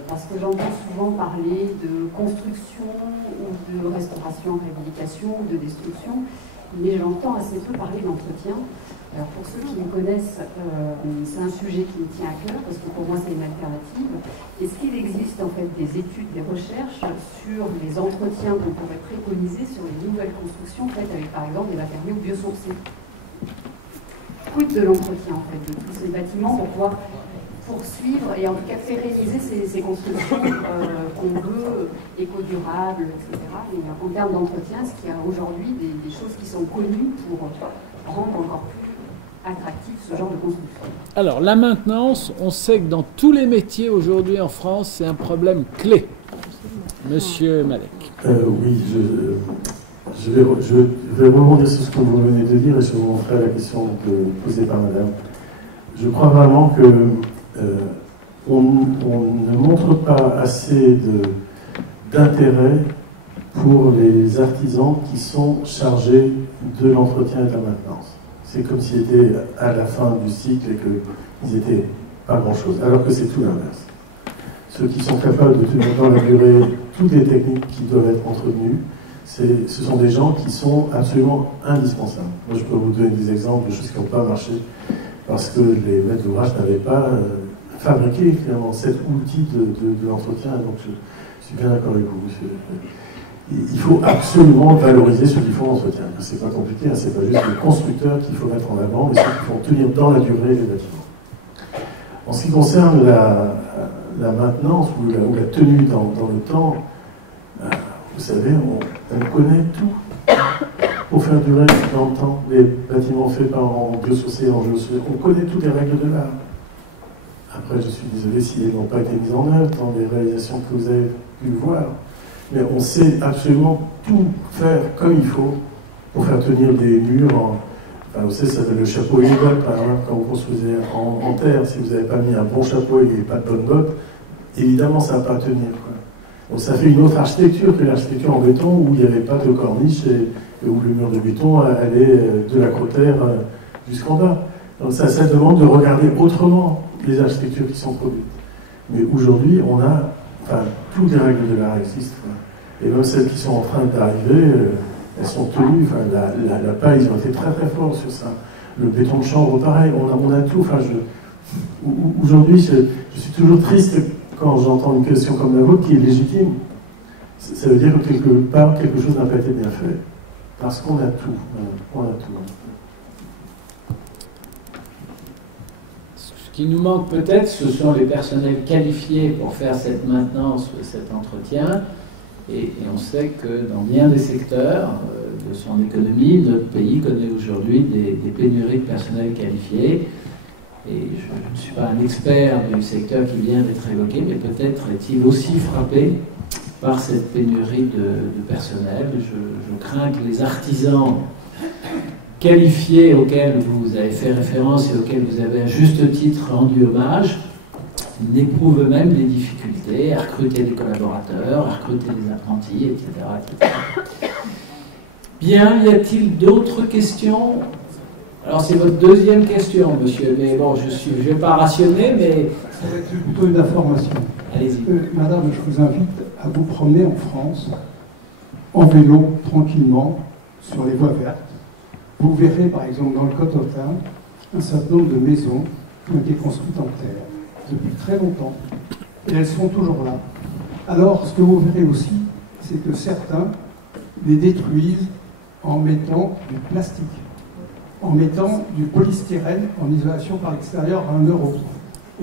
Parce que j'entends souvent parler de construction ou de restauration, réhabilitation ou de destruction, mais j'entends assez peu parler d'entretien. Alors pour ceux qui me connaissent, c'est un sujet qui me tient à cœur parce que pour moi c'est une alternative. Est-ce qu'il existe en fait des études, des recherches sur les entretiens qu'on pourrait préconiser sur les nouvelles constructions faites avec par exemple des matériaux biosourcés? Quid de l'entretien en fait de tous ces bâtiments pour pouvoir poursuivre et en tout cas pérenniser ces constructions qu'on veut éco-durables, etc. Mais en termes d'entretien, est-ce qu'il y a aujourd'hui des choses qui sont connues pour rendre encore plus attractif ce genre de construction? Alors, la maintenance, on sait que dans tous les métiers aujourd'hui en France, c'est un problème clé. Monsieur Malek. Oui, je vais rebondir sur ce que vous venez de dire et je vous montrerai la question posée par madame. Je crois vraiment que on ne montre pas assez d'intérêt pour les artisans qui sont chargés de l'entretien et de la maintenance. C'est comme s'ils étaient à la fin du cycle et qu'ils n'étaient pas grand-chose, alors que c'est tout l'inverse. Ceux qui sont capables de tenir dans la durée toutes les techniques qui doivent être entretenues, ce sont des gens qui sont absolument indispensables. Moi, je peux vous donner des exemples de choses qui n'ont pas marché parce que les maîtres d'ouvrage n'avaient pas fabriqué finalement cet outil de l'entretien. Donc je suis bien d'accord avec vous, monsieur. Il faut absolument valoriser ceux qui font l'entretien. C'est pas compliqué, hein, c'est pas juste les constructeurs qu'il faut mettre en avant, mais ceux qui font tenir dans la durée les bâtiments. En ce qui concerne la maintenance ou la tenue dans le temps, vous savez, on connaît tout. Pour faire durer dans le temps, les bâtiments faits en biosourcé, en géosourcé, on connaît toutes les règles de l'art. Après, je suis désolé si elles n'ont pas été mises en œuvre dans les réalisations que vous avez pu voir. Mais on sait absolument tout faire comme il faut pour faire tenir des murs. Enfin, vous savez, ça s'appelle le chapeau et les bottes, par exemple, quand vous construisez en terre. Si vous n'avez pas mis un bon chapeau et pas de bonnes bottes, évidemment, ça ne va pas tenir, quoi. Donc ça fait une autre architecture que l'architecture en béton où il n'y avait pas de corniche et où le mur de béton allait de la crotère jusqu'en bas. Donc ça demande de regarder autrement les architectures qui sont produites. Mais aujourd'hui, on a, enfin, toutes les règles de l'art existent, quoi. Et même celles qui sont en train d'arriver, elles sont tenues. Enfin, la paille, ils ont été très très forts sur ça. Le béton de chambre, pareil, on a tout. Enfin, aujourd'hui, je suis toujours triste quand j'entends une question comme la vôtre qui est légitime. Ça veut dire que quelque part, quelque chose n'a pas été bien fait. Parce qu'on a tout. On a tout. Ce qui nous manque peut-être, ce sont les personnels qualifiés pour faire cette maintenance, cet entretien. Et on sait que dans bien des secteurs de son économie, notre pays connaît aujourd'hui des pénuries de personnel qualifié. Et je ne suis pas un expert du secteur qui vient d'être évoqué, mais peut-être est-il aussi frappé par cette pénurie de personnel. Je crains que les artisans qualifiés auxquels vous avez fait référence et auxquels vous avez à juste titre rendu hommage n'éprouvent eux-mêmes des difficultés à recruter des collaborateurs, à recruter des apprentis, etc. Bien, y a-t-il d'autres questions? Alors c'est votre deuxième question, monsieur, mais bon, je ne vais pas rationner, mais... Ça va être plutôt une information. Allez-y. Madame, je vous invite à vous promener en France, en vélo, tranquillement, sur les voies vertes. Vous verrez, par exemple, dans le Cotentin, un certain nombre de maisons qui ont été construites en terre depuis très longtemps, et elles sont toujours là. Alors, ce que vous verrez aussi, c'est que certains les détruisent en mettant du plastique, en mettant du polystyrène en isolation par l'extérieur à 1 €.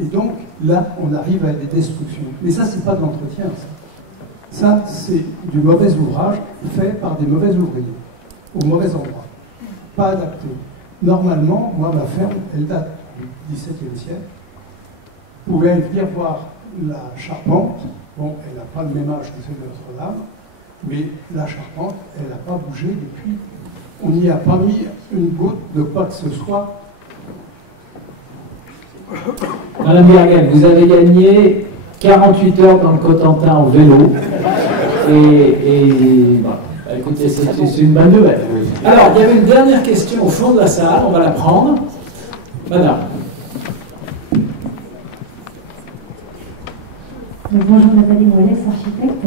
Et donc, là, on arrive à des destructions. Mais ça, c'est pas de l'entretien, ça. Ça, c'est du mauvais ouvrage fait par des mauvais ouvriers, au mauvais endroit, pas adapté. Normalement, moi, ma ferme, elle date du XVIIe siècle. Vous pouvez venir voir la charpente. Bon, elle n'a pas le même âge que celle de Notre-Dame, mais la charpente, elle n'a pas bougé depuis. On n'y a pas mis une goutte de quoi que ce soit. Madame Bergel, vous avez gagné 48 heures dans le Cotentin en vélo. Et bah, écoutez, c'est une bonne nouvelle. Alors, il y avait une dernière question au fond de la salle, on va la prendre. Madame. Bonjour Nathalie Moyes, architecte.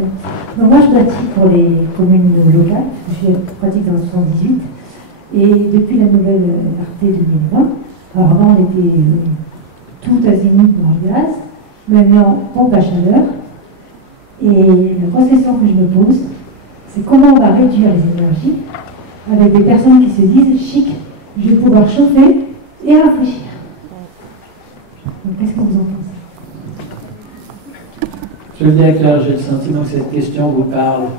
Donc moi je bâtis pour les communes locales, je suis pratique dans le 78, et depuis la nouvelle RT 2020, alors avant on était tout azimut dans le gaz, maintenant pompe à chaleur, et la grosse question que je me pose, c'est comment on va réduire les énergies avec des personnes qui se disent chic, je vais pouvoir chauffer et rafraîchir. Donc qu'est-ce que vous en pensez? Je le dis avec là, j'ai le sentiment que cette question vous parle.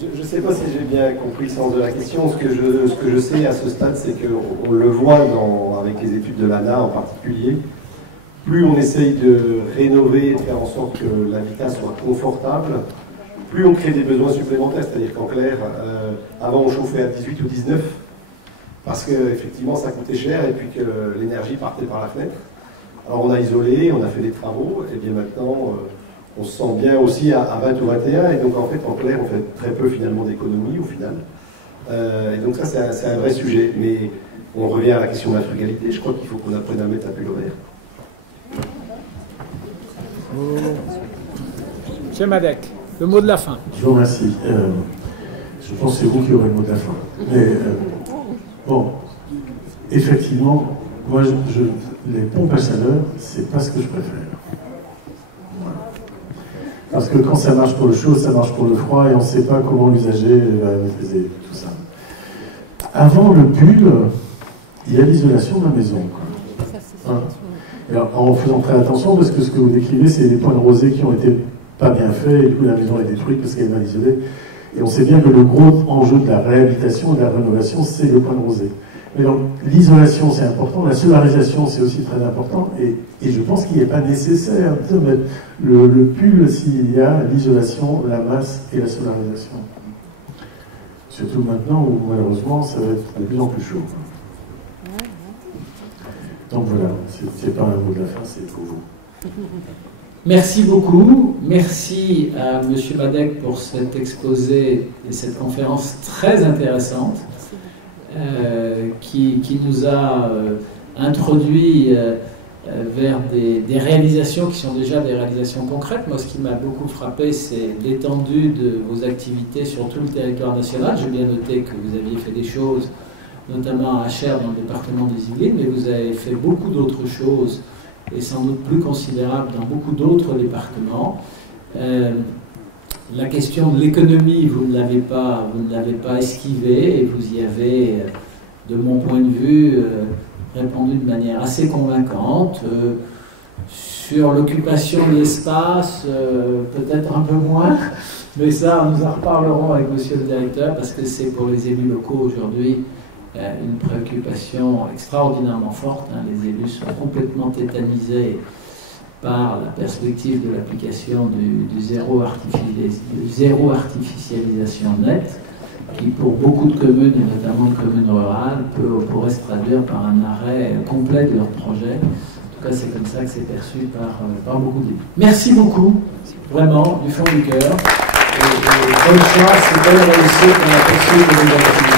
Je ne sais pas si j'ai bien compris le sens de la question. Ce que je sais à ce stade, c'est qu'on le voit avec les études de l'ANA en particulier. Plus on essaye de rénover et de faire en sorte que l'habitat soit confortable, plus on crée des besoins supplémentaires. C'est-à-dire qu'en clair, avant on chauffait à 18 ou 19, parce qu'effectivement ça coûtait cher et puis que l'énergie partait par la fenêtre. Alors on a isolé, on a fait des travaux, et bien maintenant on se sent bien aussi à 20 ou 21, et donc en fait en clair on fait très peu finalement d'économie au final. Et donc ça c'est un vrai sujet, mais on revient à la question de la frugalité, je crois qu'il faut qu'on apprenne à mettre un pull horaire. Monsieur Madec, le mot de la fin. Je vous remercie. Je pense que c'est vous qui aurez le mot de la fin. Mais bon, effectivement, moi, les pompes à chaleur, c'est pas ce que je préfère. Voilà. Parce que quand ça marche pour le chaud, ça marche pour le froid, et on ne sait pas comment l'usager va maîtriser tout ça. Avant le pull, il y a l'isolation de la maison. Hein? Alors, en faisant très attention, parce que ce que vous décrivez, c'est des points de rosée qui ont été pas bien faits, et du coup la maison est détruite parce qu'elle est mal isolée. Et on sait bien que le gros enjeu de la réhabilitation et de la rénovation, c'est le point de rosée. Mais donc, l'isolation, c'est important, la solarisation, c'est aussi très important, et je pense qu'il n'est pas nécessaire de mettre le pull s'il y a l'isolation, la masse et la solarisation. Surtout maintenant où, malheureusement, ça va être de plus en plus chaud. Donc voilà, c'est pas un mot de la fin, c'est pour vous. Merci beaucoup. Merci à M. Madec pour cet exposé et cette conférence très intéressante qui nous a introduit vers des réalisations qui sont déjà des réalisations concrètes. Moi, ce qui m'a beaucoup frappé, c'est l'étendue de vos activités sur tout le territoire national. J'ai bien noté que vous aviez fait des choses, notamment à Achères, dans le département des Yvelines, mais vous avez fait beaucoup d'autres choses, et sans doute plus considérable dans beaucoup d'autres départements. La question de l'économie, vous ne l'avez pas esquivée, et vous y avez, de mon point de vue, répondu de manière assez convaincante. Sur l'occupation de l'espace, peut-être un peu moins, mais ça, nous en reparlerons avec monsieur le directeur, parce que c'est pour les élus locaux aujourd'hui une préoccupation extraordinairement forte. Hein. Les élus sont complètement tétanisés par la perspective de l'application du zéro artificialisation nette, qui pour beaucoup de communes, et notamment de communes rurales, pourrait se traduire par un arrêt complet de leur projet. En tout cas, c'est comme ça que c'est perçu par beaucoup d'élus. Merci beaucoup, vraiment, du fond du cœur. Et bonne chance et bonne réussite dans la poursuite de vos activités.